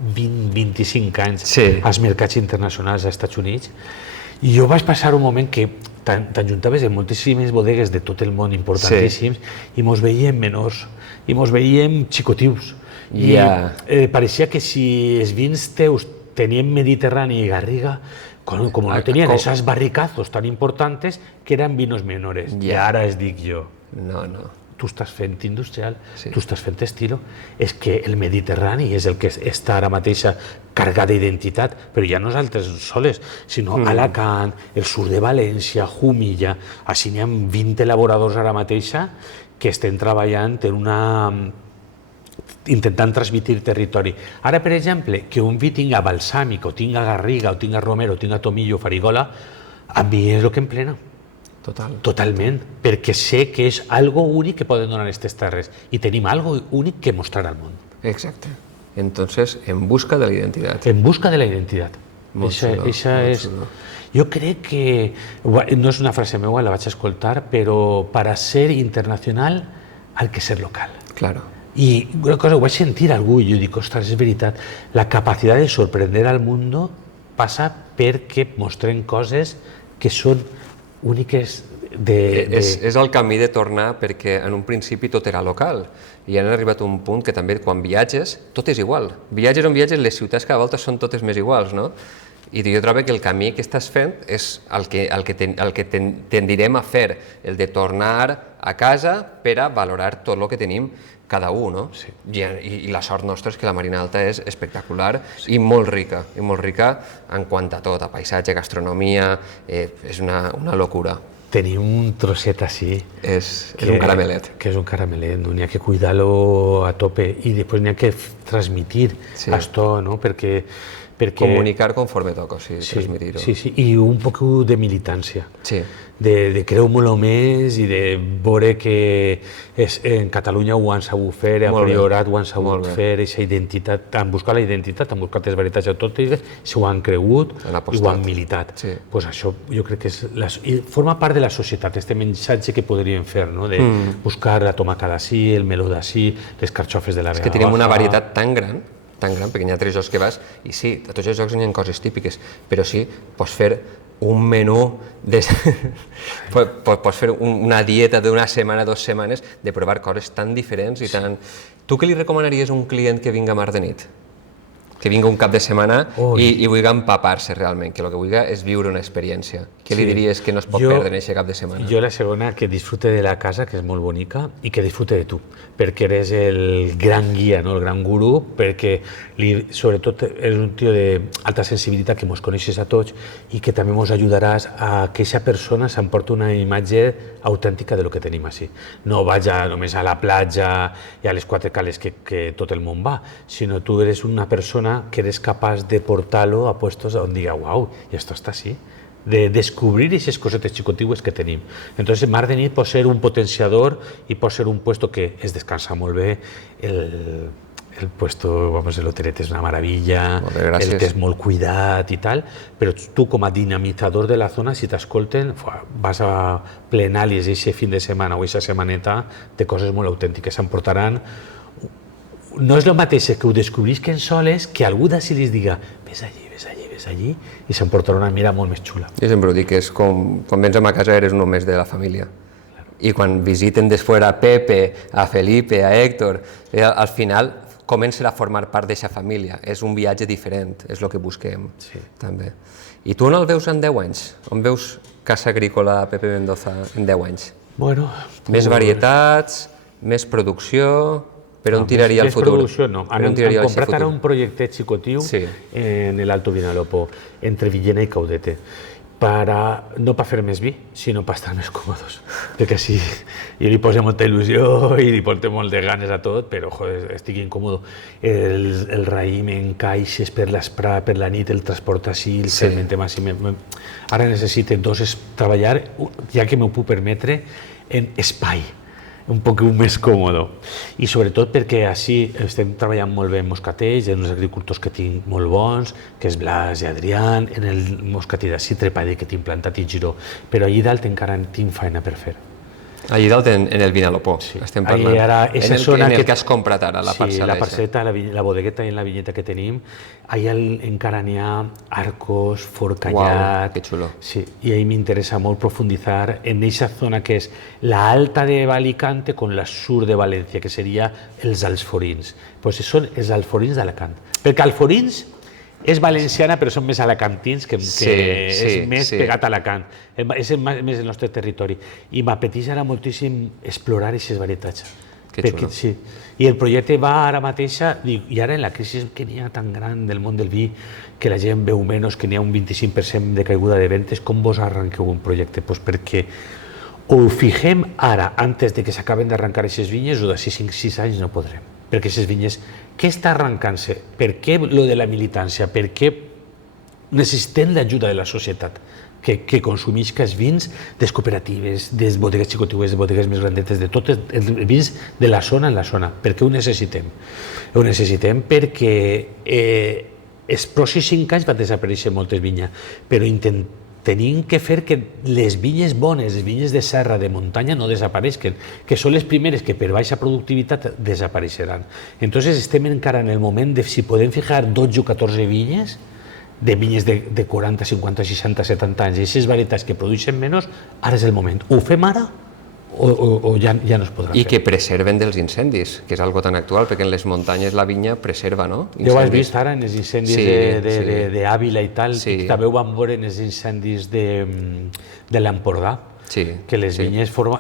20-25 anys als mercats internacionals als Estats Units, jo vaig passar un moment que t'ajuntaves en moltíssimes bodegues de tot el món importantíssims i mos veiem menors, i mos veiem xicotius. I pareixia que si els vins teus tenien Mediterrani i Garriga, com no tenien esos barricazos tan importantes que eren vinos menores. I ara es dic jo. No. Tu estàs fent industrial, tu estàs fent estilo, és que el Mediterrani és el que està ara mateix carregat d'identitat, però ja no és altres soles, sinó Alacant, el sud de València, Jumilla, així n'hi ha 20 elaboradors ara mateix que estem treballant en intentant transmitir territori. Ara, per exemple, que un vi tinga balsàmic, o tinga Garriga, o tinga Romero, o tinga Tomillo, o Farigola, a mi és el que em plena. Totalment, perquè sé que és algo únic que poden donar aquestes terres i tenim algo únic que mostrar al món. Exacte. Entonces, en busca de la identitat. En busca de la identitat. Molt xulo. Jo crec que, no és una frase meva, la vaig escoltar, però per a ser internacional hay que ser local. Claro. I una cosa, ho vaig sentir a algú i jo dic, ostres, és veritat, la capacitat de sorprender al mundo passa perquè mostren coses que són úniques És el camí de tornar perquè en un principi tot era local i han arribat a un punt que també quan viatges tot és igual. Viatges on viatges, les ciutats cada volta són totes més iguals, no? I jo trobo que el camí que estàs fent és el que tendirem a fer, el de tornar a casa per a valorar tot el que tenim cada un, no? I la sort nostra és que la Marina Alta és espectacular i molt rica en quant a tot, a paisatge, gastronomia, és una locura. Tenim un trosset així. És un caramelet. Que és un caramelet, n'hi ha que cuidar-lo a tope i després n'hi ha que transmitir esto, no? Perquè comunicar conforme toca, transmitir-ho. Sí, i un poc de militància. Sí. De creu-me-lo més i de veure que en Catalunya ho han sabut fer, a Priorat ho han sabut fer, aquesta identitat, han buscat la identitat, han buscat les veritats autòntiques, s'ho han cregut i ho han militat. Doncs això jo crec que forma part de la societat, aquest missatge que podríem fer, de buscar la tomaca d'ací, el meló d'ací, les carxofes de la Vega Baja. És que tenim una varietat tan gran, perquè hi ha 3 jocs que vas, i sí, a tots els jocs n'hi ha coses típiques, però sí, pots fer un menú, pots fer una dieta d'una setmana, 2 setmanes, de provar coses tan diferents i tan... Tu què li recomanaries a un client que vinga a Mar de Nit? Que vinga un cap de setmana i vulgui empapar-se realment, que el que vulgui és viure una experiència. Què li diries que no es pot perdre en aquest cap de setmana? Jo la segona, que disfrute de la casa, que és molt bonica, i que disfrute de tu, perquè eres el gran guia, el gran gurú, perquè sobretot eres un tio d'alta sensibilitat que ens coneixes a tots i que també ens ajudaràs a que aquesta persona s'emporti una imatge autèntica de lo que tenim així. No vaja només a la platja i a les 4 cales que tot el món va, sinó tu eres una persona que eres capaç de portar-lo a puestos on diga, uau, i esto està així, de descobrir aquestes cosetes xicotiues que tenim. Entonces, Mar de Nit pot ser un potenciador i pot ser un puesto que es descansa molt bé, el puesto, vamos, el hotelet és una meravella, el que és molt cuidat i tal, però tu com a dinamitzador de la zona, si t'escolten, vas a plenar-los aquest fin de setmana o aquesta setmaneta de coses molt autèntiques, s'emportaran. No és el mateix que ho descobrisquen soles que algú d'ací li diga ves allí, i s'emportarà una mira molt més xula. Jo sempre ho dic, és com quan vens a ma casa eres un més de la família. I quan visiten desfuera a Pepe, a Felipe, a Héctor, al final comencen a formar part d'aquesta família. És un viatge diferent, és el que busquem, també. I tu on el veus en 10 anys? On veus Casa Agrícola Pepe Mendoza en 10 anys? Més varietats, més producció... Per on tiraria el futur? Més producció no. Han comprat ara un projecte xicotiu en l'Alto Vinalopó, entre Villena i Caudete. no per fer més vi, sinó per estar més còmodes. Perquè sí, jo li poso molta il·lusió i li porto molt de ganes a tot, però joder, estic incòmode. El raïm encaixes per l'esprà, per la nit el transport així, el fermentem així. Ara necessito treballar, ja que m'ho puc permetre, en espai, un poc més còmode. I sobretot perquè així estem treballant molt bé en moscatells, hi ha uns agricultors que tinc molt bons, que és Blas i Adrián, en el moscatell d'ací Trepadé que tinc plantat i Giró, però allí dalt encara tinc feina per fer. Allí dalt en el Vinalopó, estem parlant. En el que has comprat ara, la parcel·la. Sí, la parcel·la, la bodegueta i la vinyeta que tenim, allà encara n'hi ha arcos, forcallat. Uau, que xulo. Sí, i ahí m'interessa molt profunditzar en aquesta zona que és la alta de Alicante con la sur de València, que seria els alforins. Pues són els alforins d'Alacant. Perquè alforins és valenciana, però són més alacantins, que és més pegat a Alacant. És més el nostre territori. I m'apeteix ara moltíssim explorar aquestes varietats. Que xulo. Sí. I el projecte va ara mateixa, i ara en la crisi que n'hi ha tan gran del món del vi, que la gent veu menys, que n'hi ha un 25% de caiguda de ventes, com vos arranqueu un projecte? Pues perquè o ho figem ara, antes de que s'acaben d'arrencar aquestes vinyes, o d'ací 5-6 anys no podrem. Perquè aquestes vinyes, què està arrencant-se? Per què lo de la militància? Per què necessitem l'ajuda de la societat que consumeixi els vins de les cooperatives, de les bodegues xicoteues, de bodegues més grandetes, de tots els vins de la zona en la zona? Per què ho necessitem? Ho necessitem perquè els pròxims 5 anys van desaparèixer moltes vinyes, però tenim que fer que les vinyes bones, les vinyes de serra, de muntanya, no desapareixen, que són les primeres que per baixa productivitat desapareixeran. Entonces estem encara en el moment de si podem fijar 12 o 14 vinyes, de vinyes de 40, 50, 60, 70 anys, i aquestes varietats que produeixen menys, ara és el moment. Ho fem ara o ja no es podrà fer. I que preserven dels incendis, que és algo tan actual, perquè en les muntanyes la vinya preserva, no? Ja ho has vist ara en els incendis d'Àvila i tal, i també ho vam veure en els incendis de l'Empordà, que les vinyes forma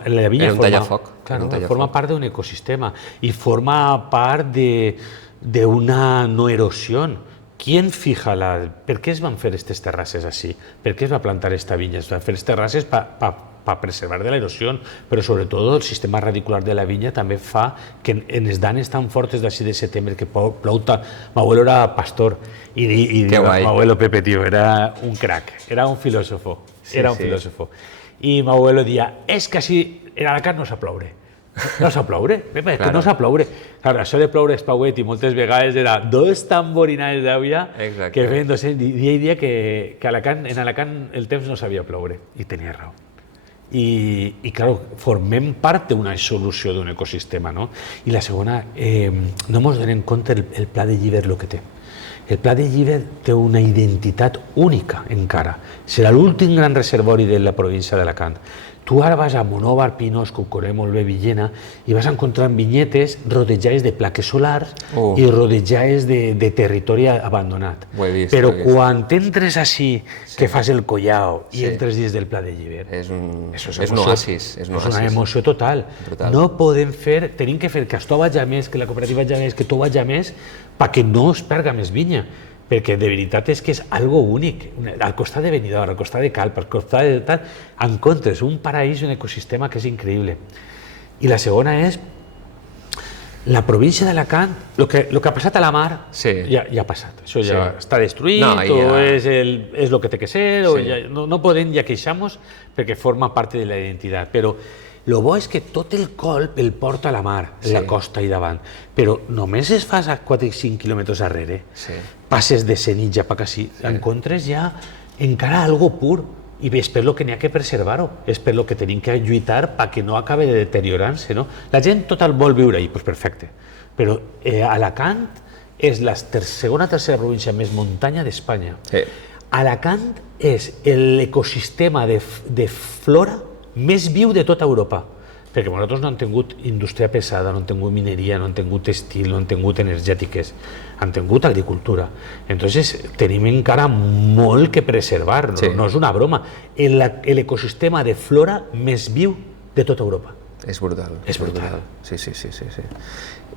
part d'un ecosistema i forma part d'una no erosió. Qui fija per què es van fer aquestes terrasses així? Per què es va plantar aquesta vinya? Es van fer aquestes terrasses per preservar de l'erosió, però sobretot el sistema radicular de la vinya també fa que en les danes tan fortes d'ací de setembre que plou tant. M'abuelo era pastor i m'abuelo Pepe, tío, era un crack, era un filósofo, I m'abuelo dia, és que així en Alacant no sap ploure. No sap ploure, Pepe, que no sap ploure. Claro, això de ploure espauet i moltes vegades era 2 tamborinades d'aigua que feien 200, dia i dia que en Alacant el temps no sabia ploure, i tenia raó. I clar, formem part d'una solució d'un ecosistema, no? I la segona, no ens donem compte el Pla de Llíber el que té. El Pla de Llíber té una identitat única encara. Serà l'últim gran reservori de la província d'Alacant. Tu ara vas a Monòvar, Pinós, que ho conec molt bé, Villena, i vas a encontrar vinyetes rodejades de plaques solars i rodejades de territori abandonat. Però quan t'entres així, que fas el collao i entres dins del Pla de Llíber, és un oasis. És una emoció total. No podem fer, tenim que fer que això vagi més, que la cooperativa vagi més, que tot vagi més, perquè no es perga més vinya. Perquè de veritat és que és algo únic, al costat de Benidorm, al costat de Calp, al costat de tal, en comptes, un paraís, un ecosistema que és increïble. I la segona és, la província d'Alacant, el que ha passat a la mar, ja ha passat. Això ja està destruït, o és el que té que ser, no podem ja queixar-nos perquè forma part de la identitat, però el bo és que tot el colp el porta a la mar, la costa i davant, però només es fas a 4-5 quilòmetres darrere, passes de Senitja per així, encontres ja encara algo pur, i és per lo que n'hi ha que preservar-ho, és per lo que tenim que lluitar perquè no acabi de deteriorant-se. La gent total vol viure ahí, doncs perfecte, però Alacant és la segona o tercera província més muntanya d'Espanya. Alacant és l'ecosistema de flora més viu de tota Europa, perquè nosaltres no hem tingut indústria pesada, no hem tingut mineria, no hem tingut textil, no hem tingut energètiques, hem tingut agricultura. Entonces tenim encara molt que preservar, no és una broma. L'ecosistema de flora més viu de tota Europa. És brutal. És brutal. Sí.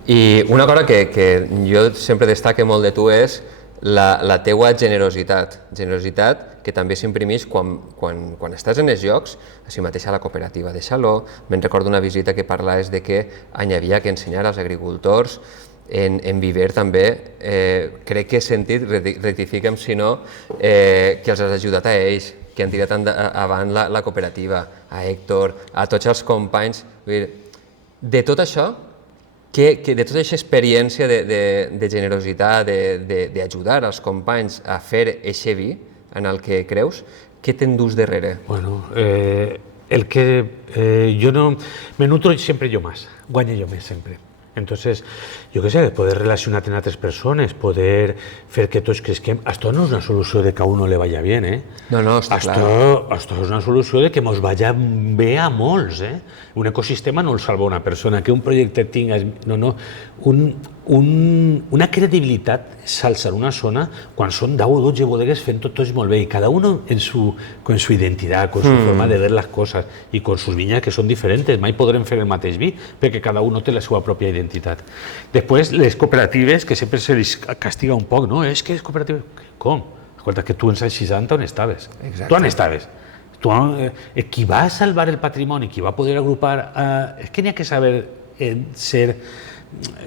I una cosa que jo sempre destaque molt de tu és la teua generositat que també s'imprimeix quan estàs en els jocs, així mateix a la cooperativa de Xaló. Me'n recordo una visita que parlaves de que hi havia que ensenyar als agricultors en Viver també, crec que he sentit, rectifica'm si no, que els has ajudat a ells, que han tirat avant la cooperativa, a Héctor, a tots els companys. De tot això, de tota aquesta experiència de generositat, d'ajudar els companys a fer eixe vi en el que creus, què t'endús darrere? Bueno, yo no me nutro siempre yo más, guanyo yo más siempre. Entonces, jo què sé, poder relacionar-te amb altres persones, poder fer que tots cresquem, esto no és una solució de que a uno le vaya bien, No, està clar. Esto és una solució de que mos vaya bé a molts, Un ecosistema no el salva una persona, que un projecte tinga... No, una credibilitat s'alça en una zona quan són 10 o 12 bodegues fent tots molt bé, i cada uno con su identidad, con su forma de ver las cosas, i con sus viñas que són diferents, mai podrem fer el mateix vi, perquè cada uno té la seva pròpia identitat. Després, les cooperatives, que sempre se les castiga un poc, no? És que és cooperativa... Com? Escolta, que tu en els 60 on estaves? Exacte. Tu on estaves? Qui va a salvar el patrimoni, qui va a poder agrupar... És que n'hi ha que saber ser,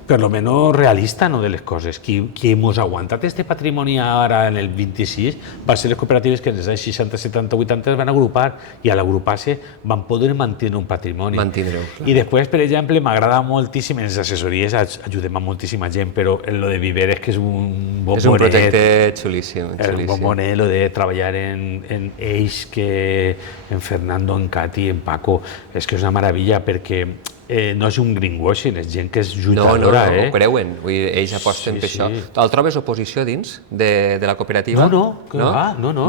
per lo menos, realista, no, de les coses. Qui ens ha aguantat este patrimoni ara en el 26 va ser les cooperatives que en els anys 60, 70, 80 es van agrupar, i a l'agrupar-se van poder mantenir un patrimoni. Mantenir-ho. I després, per exemple, m'agrada moltíssim, en les assessories ajudem a moltíssima gent, però en lo de Viver és que és un bon És un projecte xulíssim. És un bon monet, lo de treballar en ells, que en Fernando, en Cati, en Paco, és que és una meravella, perquè no és un greenwashing, és gent que és lluitadora. No, ho creuen, ells aposten per això. El trobes oposició dins de la cooperativa? No.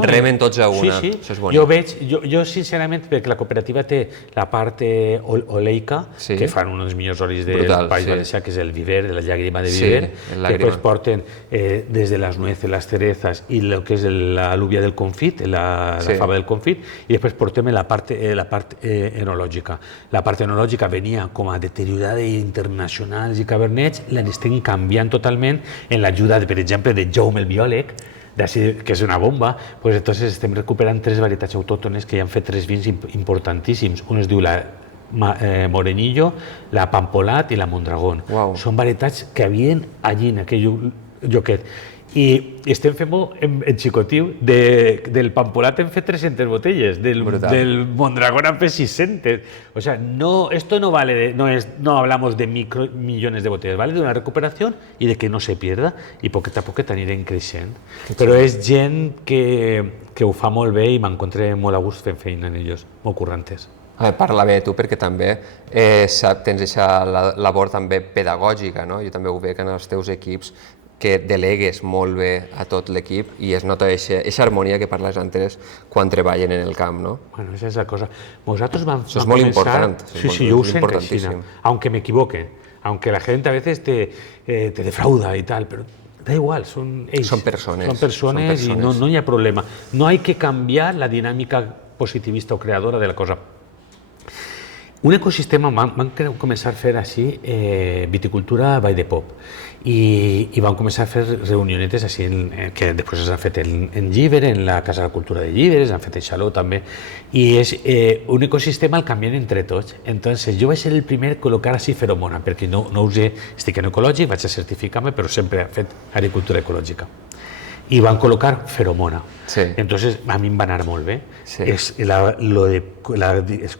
Remen tots a una, sí. Això és bonic. Jo sincerament, perquè la cooperativa té la part oleica, que fan uns millors olis del País Valencià, que és el Viver, de la llàgrima de Viver, que després porten des de les nueces, les cerezas i el que és l'alúvia del confit, la fava del confit, i després portem la part enològica. La part enològica venia com a deteriorada internacionals i cabernets, l'estem canviant totalment en l'ajuda, per exemple, de Jaume el biòleg, que és una bomba. Entonces estem recuperant 3 varietats autòctones que ja han fet 3 vins importantíssims. Un es diu la Morenillo, la Pampolat i la Mondragón. Són varietats que havien allí en aquell lloquet. I estem fent-ho en xicotiu. Del Pampolat hem fet 300 botelles, del Mondragón hem fet 600. O sea, esto no vale, no hablamos de millones de botellas, vale de una recuperación y de que no se pierda, i poquet a poquet anirem creixent. Però és gent que ho fa molt bé i m'encontré molt a gust fent feina en ells, molt currantes. Parla bé tu, perquè també tens aquesta labor també pedagògica, no? Jo també ho veig en els teus equips, que delegues molt bé a tot l'equip i es nota aquesta harmonia que parles antes quan treballen en el camp, no? Bueno, esa es la cosa. Nosaltres vam Eso es muy importante. Sí, yo uso aunque me equivoque, aunque la gente a veces te defrauda y tal, pero da igual, son ells. Son persones. Son persones y no hi ha problema. No hay que cambiar la dinámica positivista o creadora de la cosa. Un ecosistema, van començar a fer així viticultura by the pop, i van començar a fer reunionetes així, que després s'han fet en Llíber, en la Casa de la Cultura de Llíber, s'han fet en Xaló també, i és un ecosistema el canvien entre tots. Entonces jo vaig ser el primer a col·locar així feromona, perquè no usé, estic en ecològic, vaig a certificar-me, però sempre he fet agricultura ecològica. I van col·locar feromona. Entonces a mi em va anar molt bé. Els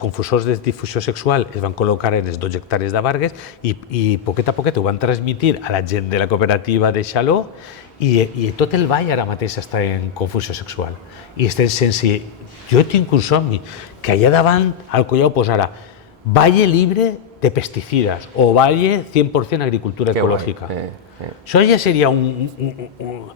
confusors de difusió sexual es van col·locar en les 12 hectàrees de Vargues i poquet a poquet ho van transmitir a la gent de la cooperativa de Xaló, i tot el vall ara mateix està en confusió sexual. I estem sense... Jo tinc un somni, que allà davant al Collao posara Valle libre de pesticidas o Valle 100% agricultura ecológica. Això ja seria un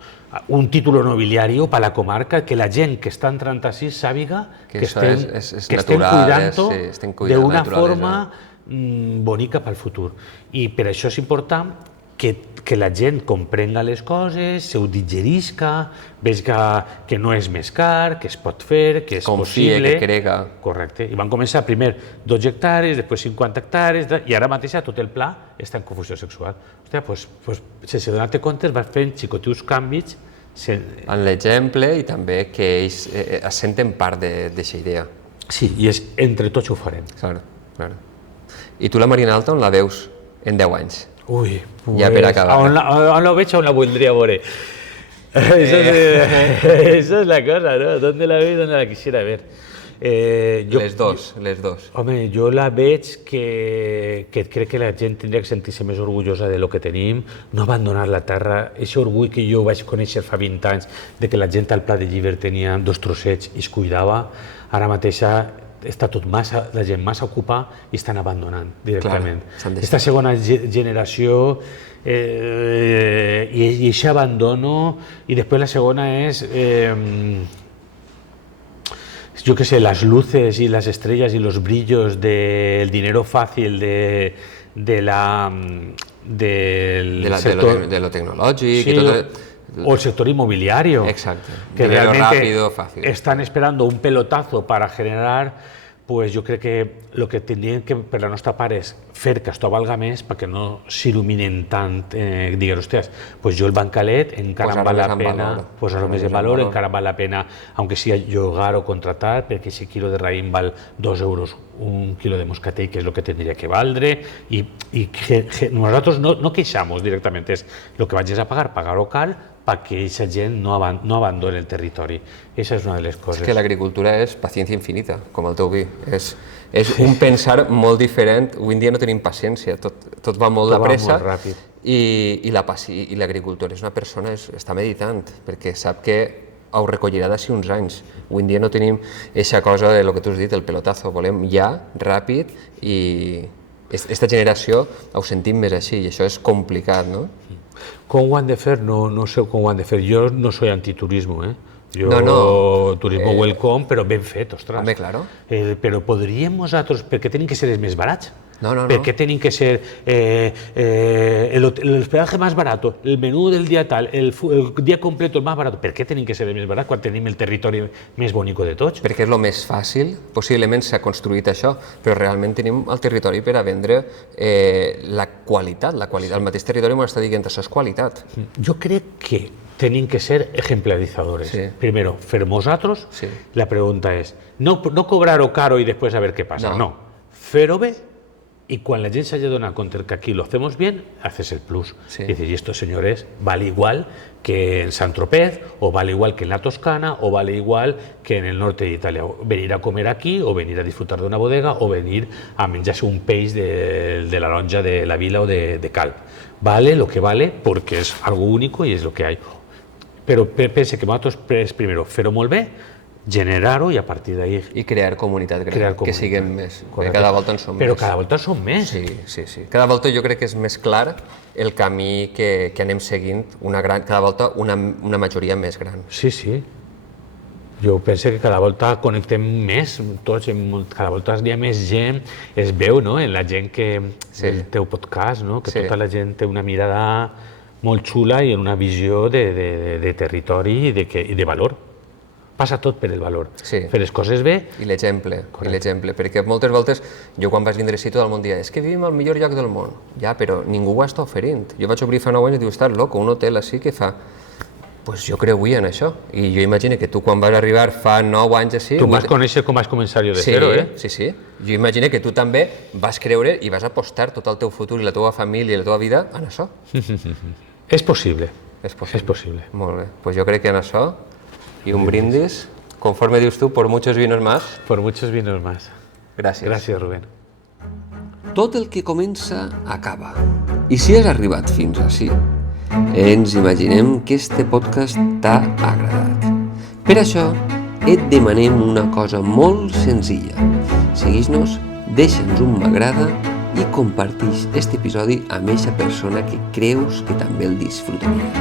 títol nobiliari per a la comarca, que la gent que està entrant així sàpiga que estem cuidant-ho d'una forma bonica pel futur. I per això és important que la gent comprenga les coses, se ho digerisca, vegi que no és més car, que es pot fer, que és possible. Confia, que crega. Correcte. I van començar primer 12 hectàrees, després 50 hectàrees, i ara mateix tot el pla està en confusió sexual. Hòstia, doncs, sense donar-te compte, vas fent xicotius canvis En l'exemple i també que ells es senten part d'aquesta idea. Sí, i és entre tots ho farem. Clar. I tu la Marina Alta on la veus en 10 anys? Ui, ja per acabar. On la veig, on la voldria veure. Eso es la cosa, ¿no? ¿Dónde la veo y dónde la quisiera ver? Les dos. Home, jo la veig que crec que la gent tindria que sentir-se més orgullosa de lo que tenim, no abandonar la terra. Aquest orgull que jo vaig conèixer fa 20 anys, de que la gent al Pla de Llíber tenia 2 trossets i es cuidava, ara mateixa està tot la gent massa ocupada i estan abandonant directament. Aquesta segona generació i aquest abandono, i després la segona és yo qué sé, las luces y las estrellas y los brillos del dinero fácil de lo tecnològic, sí, o el sector inmobiliario. Exacto. Que dinero realmente rápido, fácil. Están esperando un pelotazo para generar. Pues jo crec que el que tindrien que, per la nostra part, és fer que esto valga més perquè no s'il·luminen tant, digues, hòsties, pues jo el bancalet encara em val la pena posar-ho més en valor, encara val la pena, aunque sigui llogar o contratar, perquè si quilo de raïm val 2 euros un quilo de moscatell, que és el que tindria que valdre, i nosaltres no queixamos directament, és el que vaig a pagar-ho cal, perquè aquesta gent no abandoni el territori. Aquesta és una de les coses. És que l'agricultura és paciència infinita, com el teu vi. És un pensar molt diferent. Avui en dia no tenim paciència, tot va molt de pressa. Molt ràpid. I l'agricultor és una persona, està meditant, perquè sap que ho recollirà d'ací uns anys. Avui en dia no tenim aquesta cosa de lo que tu has dit, el pelotazo. Volem ja, ràpid, i aquesta generació ho sentim més així, i això és complicat, no? Com ho han de fer? No sé com ho han de fer. Jo no soy antiturismo, Jo turismo welcome, però ben fet, ostres. Home, claro. Però podríem nosaltres, per què tenen que ser els més barats? No. ¿Per qué tienen que ser el hospedaje más barato, el menú del día tal, el día completo el más barato? ¿Per què tenen que ser el més barat quan tenim el territori més bonic de tots? Perquè és el més fàcil, possiblement s'ha construït això, però realment tenim el territori per a vendre la qualitat. El mateix territori m'ho està dient, això és qualitat. Jo crec que tenim que ser ejemplarizadores. Sí. Primero, fer nosaltres, sí. La pregunta és, no cobrar-ho caro y después a ver qué pasa, no. Fer-ho bé, y cuando la gente se haya dado cuenta que aquí lo hacemos bien, haces el plus. Sí. Y dices, y esto, señores, vale igual que en Saint-Tropez, o vale igual que en la Toscana, o vale igual que en el norte de Italia. Venir a comer aquí, o venir a disfrutar de una bodega, o venir a menjarse un peix de la lonja de la Vila o de Calp. Vale lo que vale, porque es algo único y es lo que hay. Però pense que nosaltres primero fer-ho molt bé, generar-ho i a partir d'ahí... I crear comunitat, que siguem més. Cada volta en som més. Però cada volta som més. Sí. Cada volta jo crec que és més clar el camí que anem seguint, cada volta una majoria més gran. Sí. Jo penso que cada volta connectem més, tots, cada volta hi ha més gent, es veu, no?, en la gent que... el teu podcast, no?, que tota la gent té una mirada molt xula i en una visió de territori i de valor. Passa tot per el valor. Fer les coses bé... I l'exemple, perquè moltes voltes, jo quan vaig vindre així tot el món dia, és que vivim al millor lloc del món. Ja, però ningú ho està oferint. Jo vaig obrir fa 9 anys i diu, estàs loco, un hotel així que fa... Pues jo creu en això. I jo imagino que tu quan vas arribar fa 9 anys així... Tu vas conèixer com vas començar jo de zero, Sí. Jo imagino que tu també vas creure i vas apostar tot el teu futur i la teva família i la teva vida en això. És possible. És possible. Molt bé. Pues jo crec que en això, i un brindis, conforme dius tu, por muchos vinos más. Por muchos vinos más. Gràcies. Gràcies, Rubén. Tot el que comença, acaba. I si has arribat fins ací, ens imaginem que este podcast t'ha agradat. Per això, et demanem una cosa molt senzilla. Segueix-nos, deixa'ns un m'agrada i comparteix este episodi amb eixa persona que creus que també el disfrutaria.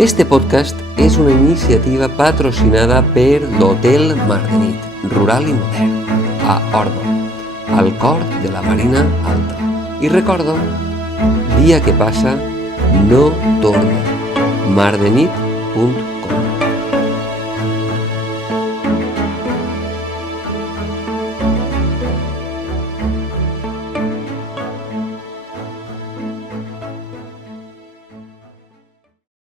Este podcast és una iniciativa patrocinada per l'Hotel Mardenit, rural i modern, a Ordo, al cor de la Marina Alta. I recordo, dia que passa, no torna. mardenit.com